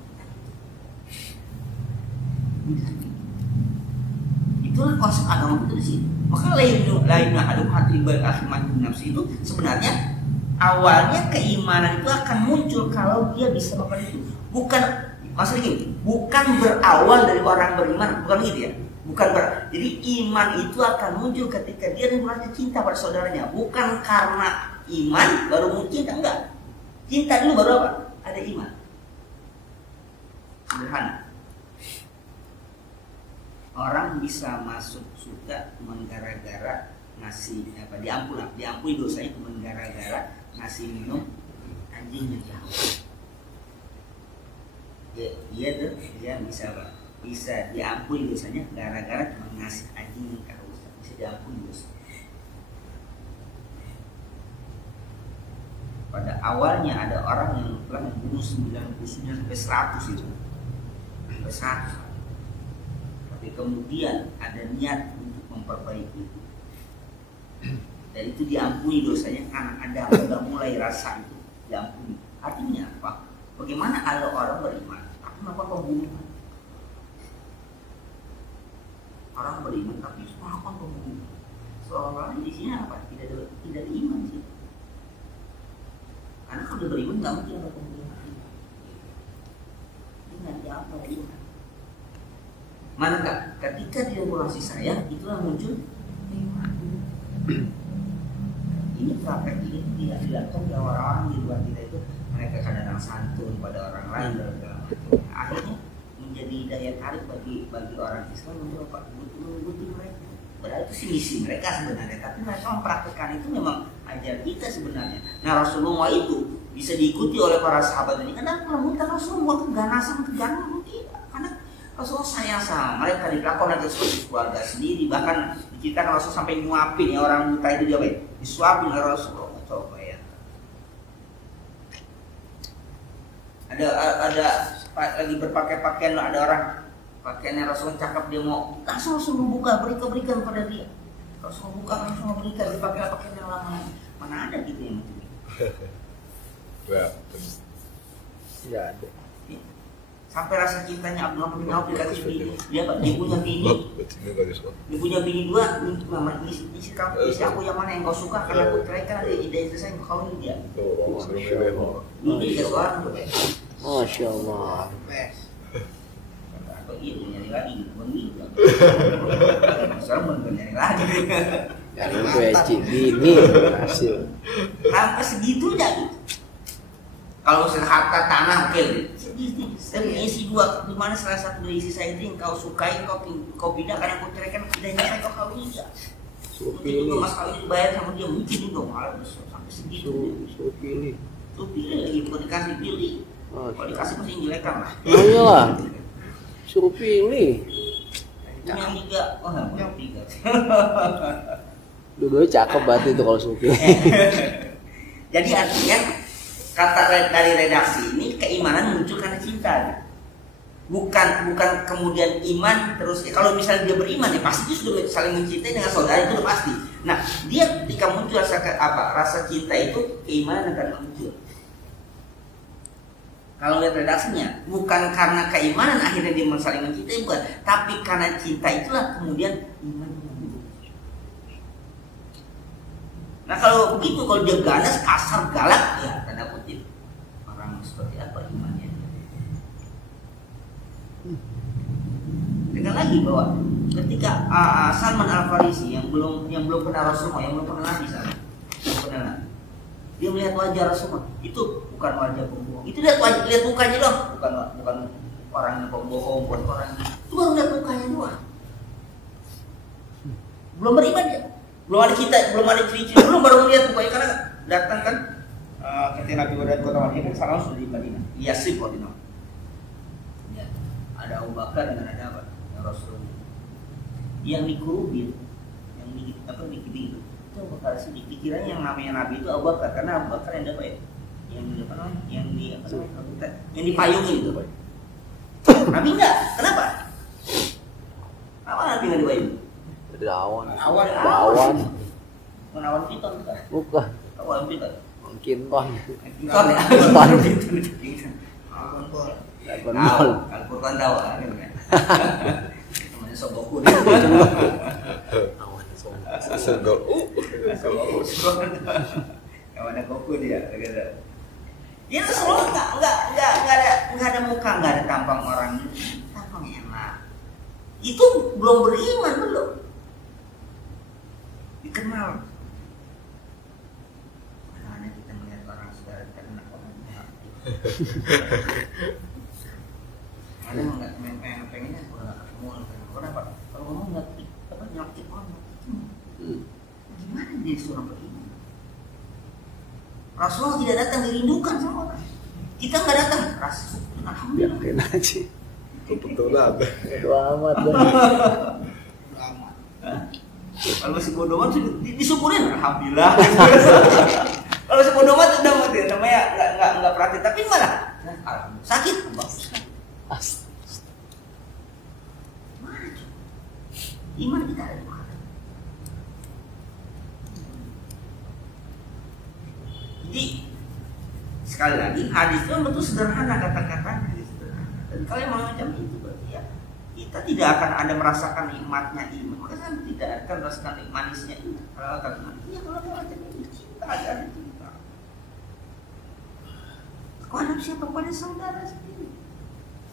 Itulah konsep agama itu di sini. Maka lainnya hadum hati bal akhimat nafsi itu sebenarnya awalnya keimanan itu akan muncul kalau dia bisa melakukan itu. Bukan, maksudnya gini, bukan berawal dari orang beriman, bukan gitu ya. Jadi iman itu akan muncul ketika dia merasa cinta pada saudaranya, bukan karena iman baru muncul cinta, enggak. Cinta dulu baru apa? Ada iman. Sederhana. Orang bisa masuk surga gara-gara ngasih apa, diampuni dosanya gara-gara ngasih minum anjingnya jauh. Dia bisa apa? Bisa diampuni dosanya gara-gara cuma ngasih anjing kehausan, bisa diampuni dosa. Pada awalnya ada orang yang telah membunuh 99 sampai 100 itu, sampai 100. Tapi kemudian ada niat untuk memperbaiki itu, dan itu diampuni dosanya karena ada udah mulai rasa itu diampuni. Artinya apa? Bagaimana ada orang beriman tapi melakukan pembunuhan? Orang beriman tapi melakukan pembunuhan. Seolah-olah di sini apa? Tidak ada iman sih. Karena kalau dia beriman nggak mungkin ada pembunuhan. Ini nanti apa iman? Manakah ketika dia merasa sayang, itulah muncul iman. Ini praktek ini tidak dilakukan oleh orang-orang di luar kita itu. Mereka kadang-kadang santun pada orang lain dan segala macam. Akhirnya menjadi daya tarik bagi orang Islam untuk mengikuti mereka. Padahal itu sih misi mereka sebenarnya, tapi mereka mempraktikkan itu memang ajar kita sebenarnya. Nah, Rasulullah itu bisa diikuti oleh para sahabat ini karena menemukan Rasulullah keganasan tidak. Karena Rasulullah sayang sama mereka, dilakukan seperti keluarga sendiri. Bahkan diceritakan Rasul sampai nguapin ya orang buta itu, dia apa ya? Disuapin oleh Rasulullah. Coba ya. Ada lagi berpakaian pakaian, ada orang pakaiannya Rasulullah cakep, dia mau langsung membuka, berikan kepada dia. Rasulullah buka, langsung berikan, dipakai pakaian yang lama. Mana ada gitu yang itu? Tidak ada. Sampai rasa cintanya Abdullah bin Auf dikasih bini, dia punya bini, dia punya bini dua, isi aku yang mana yang kau suka, karena aku ceraikan ada ide saya kau ini dia. Ini dia seorang tuh. Masya Allah. Atau iya nyari lagi gitu, begitu. Sekarang bener nyari lagi. Yang peci bini hasil. Sampai segitunya gitu. Kalau harta tanah oke, saya punya isi dua, di mana salah satu dari isi saya itu yang kau sukai, kau pindah karena kau ceraikan, pindahnya kau kawin dia. Itu mas kawin dibayar sama dia, mungkin dong malah sampai segitu. Suruh pilih lagi, bukan dikasih pilih. Kalau dikasih masih jelekan lah. Oh iyalah, suruh pilih. Punya tiga, punya tiga. Dua-duanya cakep banget itu kalau suruh pilih. Jadi artinya kata dari redaksi ini, keimanan muncul karena cinta, bukan kemudian iman terus. Kalau misalnya dia beriman ya pasti dia sudah saling mencintai dengan saudara, itu udah pasti. Nah, dia ketika muncul rasa cinta itu, keimanan akan muncul. Kalau lihat redaksinya, bukan karena keimanan akhirnya dia saling mencintai, bukan, tapi karena cinta itulah kemudian iman muncul. Nah, kalau begitu, kalau dia ganas, kasar, galak, ya tanda kutip orang seperti apa imannya. Dengan lagi bahwa ketika Salman Al-Farisi yang belum kenal Rasulullah, yang belum pernah Nabi, dia melihat wajah Rasulullah, itu bukan wajah pembohong. Itu lihat mukanya doang, bukan orang yang pembohong, bukan orang itu baru lihat mukanya doang. Belum beriman dia. Belum ada ciri-ciri, belum baru melihat mukanya, karena datang kan ketika Nabi berada di kota Madinah kan Salman sudah di Madinah. Yasrib waktu itu. Ya, ada Abu Bakar dengan ada apa? Rasulullah. Yang dikurubin, yang dikibir itu Abu Bakar sih. Pikirannya yang namanya Nabi itu Abu Bakar, karena Abu Bakar yang dapat ya, yang dipayungi itu. Nabi enggak, kenapa? Apa Nabi enggak dipayungi? Awan. Bukan awan piton bukan? Bukan. Awan piton. Kinton. Piton ya? Awan piton. Awan bol. Al-Qur'an tahu kan? Namanya Sogoku. Awan Sogoku. Yang mana Goku dia, gitu. Dia Rasulullah nggak ada muka, nggak ada tampang orang, tampang enak. Itu belum beriman belum. Dikenal. Mana kita melihat orang saudara kita kena orang munafik. Ada nggak pengennya kalau ketemu kenapa? Kalau ngomong nggak apa nyakit orang. Gimana dia seorang beriman? Rasulullah tidak datang dirindukan sama orang. Kita nggak datang. Rasul, alhamdulillah. Yakin aja. Kebetulan. Doa amat dah. Aman. Kalau masih bodoh amat disyukurin, alhamdulillah. Kalau masih bodoh amat udah mati, namanya nggak praktis. Tapi malah sakit, bagus. Mana iman kita ada. Jadi sekali lagi hadis itu betul sederhana kata-katanya, dan kalau yang macam itu berarti ya kita tidak akan ada merasakan nikmatnya iman, maka saya tidak akan merasakan manisnya iman. Kalau kalimat ya kalau macam ini cinta ada cinta. Kau ada siapa pada saudara sendiri?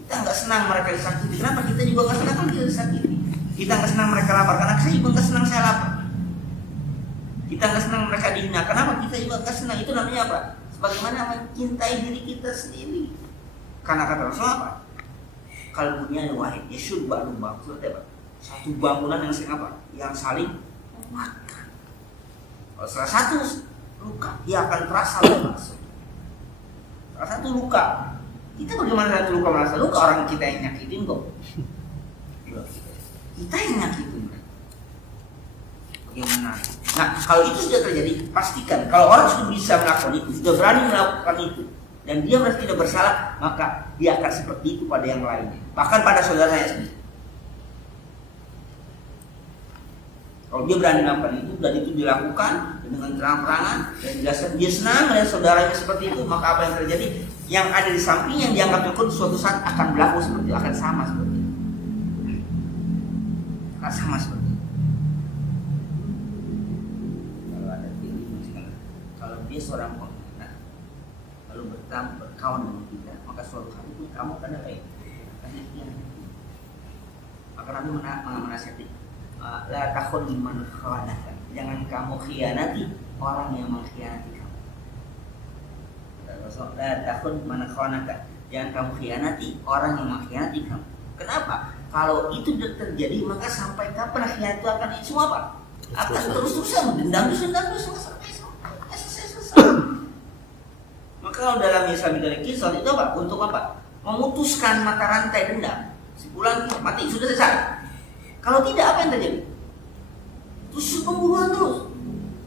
Kita nggak senang mereka disakiti. Kenapa kita juga nggak senang kalau kita disakiti? Kita nggak senang mereka lapar, karena saya juga nggak senang saya lapar. Kita nggak senang mereka dihina. Kenapa? Kita juga nggak senang. Itu namanya apa? Sebagaimana mencintai diri kita sendiri. Karena kata Rasul apa? Kalbunya wahid, yashud ba'du ba'd. Satu bangunan yang saling apa? Yang saling menguatkan. Kalau salah satu luka, dia akan terasa langsung. Salah satu luka, kita bagaimana satu luka merasa luka? Orang kita yang nyakitin kok. Kita yang nyakitin. Bagaimana? Nah, kalau itu sudah terjadi, pastikan kalau orang sudah bisa melakukan itu, sudah berani melakukan itu, dan dia merasa tidak bersalah, maka dia akan seperti itu pada yang lainnya, bahkan pada saudaranya sendiri. Kalau dia berani melakukan itu dan itu dilakukan dengan terang-terangan dan jelaskan dia senang melihat saudaranya seperti itu, maka apa yang terjadi? Yang ada di samping yang dianggap cukup suatu saat akan berlaku seperti itu, akan sama seperti itu. Akan sama seperti itu. Dia seorang pengkhianat lalu berkawan dengan kita, maka suatu hari pun kamu akan ada baik. Maka Nabi menasihati, la takhun man khanaka, jangan kamu khianati orang yang mengkhianati kamu. La takhun man khanaka, jangan kamu khianati orang yang mengkhianati kamu. Kenapa? Kalau itu terjadi, maka sampai kapan khianat itu akan semua apa? Akan terus-terusan dendam terus sampai maka kalau dalam Islam dari kisah itu apa? Untuk apa? Memutuskan mata rantai dendam. Si fulan mati, sudah selesai. Kalau tidak, apa yang terjadi? Terus pembunuhan terus.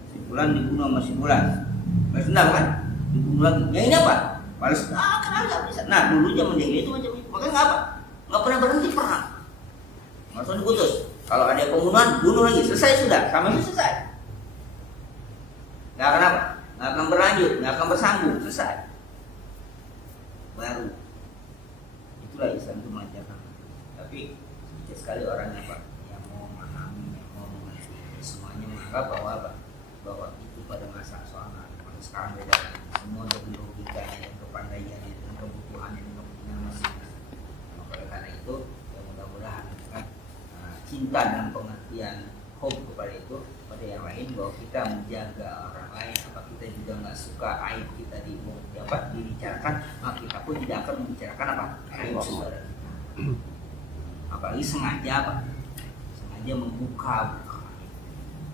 Si fulan dibunuh sama si fulan. Balas dendam kan? Dibunuh lagi. Yang ini apa? Balas kenapa nggak bisa? Nah, dulu zaman jahiliyah itu macam itu. Makanya nggak apa? Nggak pernah berhenti perang. Langsung diputus. Kalau ada pembunuhan, bunuh lagi. Selesai sudah. Sama itu selesai. Nggak akan apa? Nggak akan berlanjut, nggak akan bersambung, selesai. Baru itulah Islam itu mengajarkan. Tapi sedikit sekali orang yang mau memahami, yang mau mengerti. Semuanya menganggap bahwa apa? Bahwa itu pada masa soalnya sekarang beda. Semua dengan logikanya dan kepandaiannya dan kebutuhannya dan kepentingan masing-masing. Maka karena itu ya mudah-mudahan kan, cinta dan pengertian hobi kepada itu pada yang lain, bahwa kita menjaga orang lain, apa kita juga nggak suka aib kita dibicarakan, maka kita pun tidak akan membicarakan apa aib saudara kita. Apalagi sengaja membuka.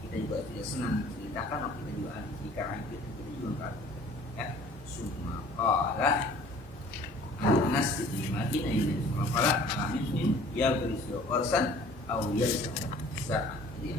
Kita juga tidak senang menceritakan, maka kita juga jika aib itu kita juga nggak ya. Summa qala Anas bin Malik ini qala Muslim ya berisu orsan atau ya saat dia.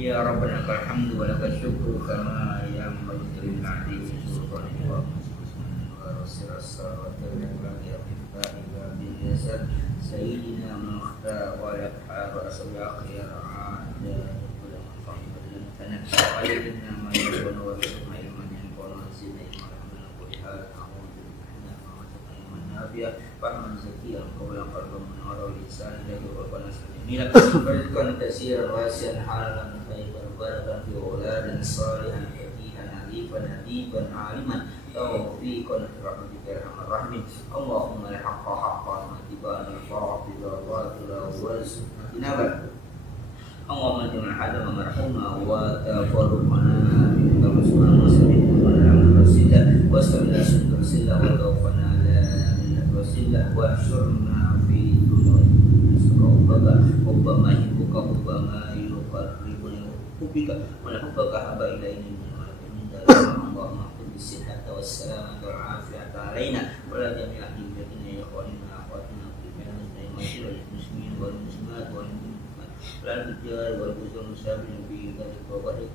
Ya Rabbana lakal hamdu wa lakal syukru kama yanbaghi li 'azimi sultanika wa rasul as-salatu wa سيدنا مختار والأبحار وأسواق عادة علمنا ما يكون وارزقنا علما ينفعنا وزدنا علما كل حال أعوذ بالله من نافيا فهما زكيا قولا قلبا منورا ولسانا له ربنا جميلا رزقا كثيرا واسعا حلالا طيبا مباركا في أولاد صالحا فقيها نظيفا أديبا عالما توفيقا برحمتك يا أرحم الراحمين اللهم الحق حقا واتباعنا الباطل باطلا وارزقنا اجتنابه اللهم اجعل هذا مرحوما وتفرقنا منك مسؤولا وسلم ولا رسلا واستمنا سنة رسلا وتوفنا لا منك رسلا واحشرنا في دنيا ربما يحبك ربما يقربنا حبك ونحبك حب إلينا اللهم اغفر بالصحة والسلامة والعافية علينا ولا جميع أهلنا يا إخواننا وأخواتنا في المسلمين والمسلمين والمسلمات والمسلمين الرجال والبزر المسلمين في ذلك وبارك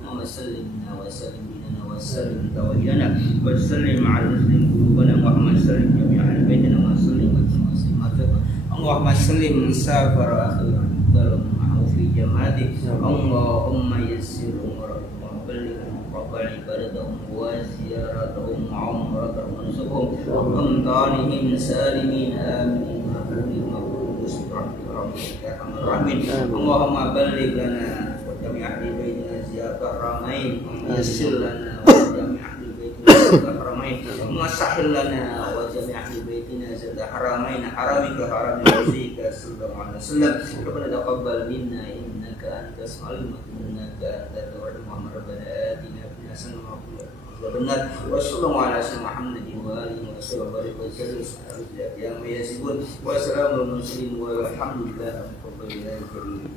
اللهم سلمنا وسلم بنا وسلم توحيدنا وسلم على المسلمين قلوبنا اللهم سلم جميع اهل بيتنا وسلم اللهم سلم مسافر اخيرا معه في جماعته اللهم يسر امورهم وبلغ مقبل عبادتهم وزيارتهم وعمرتهم ونسكهم وامطانهم سالمين امنين اللهم بلغ لنا وجميع اهل بيتنا زيارة الحرمين ويسر لنا وجميع اهل بيتنا زيارة الحرمين وسهل لنا وجميع اهل بيتنا زيارة الحرمين حرمك حرم وجهك صلى الله عليه وسلم ربنا تقبل منا انك انت السميع العليم انك انت التواب الرحيم ربنا اتنا في الحسنة وقنا وصلى الله على سيدنا محمد وآله وصحبه وبارك وسلم على يوم يسبون وسلام على المرسلين والحمد لله رب العالمين.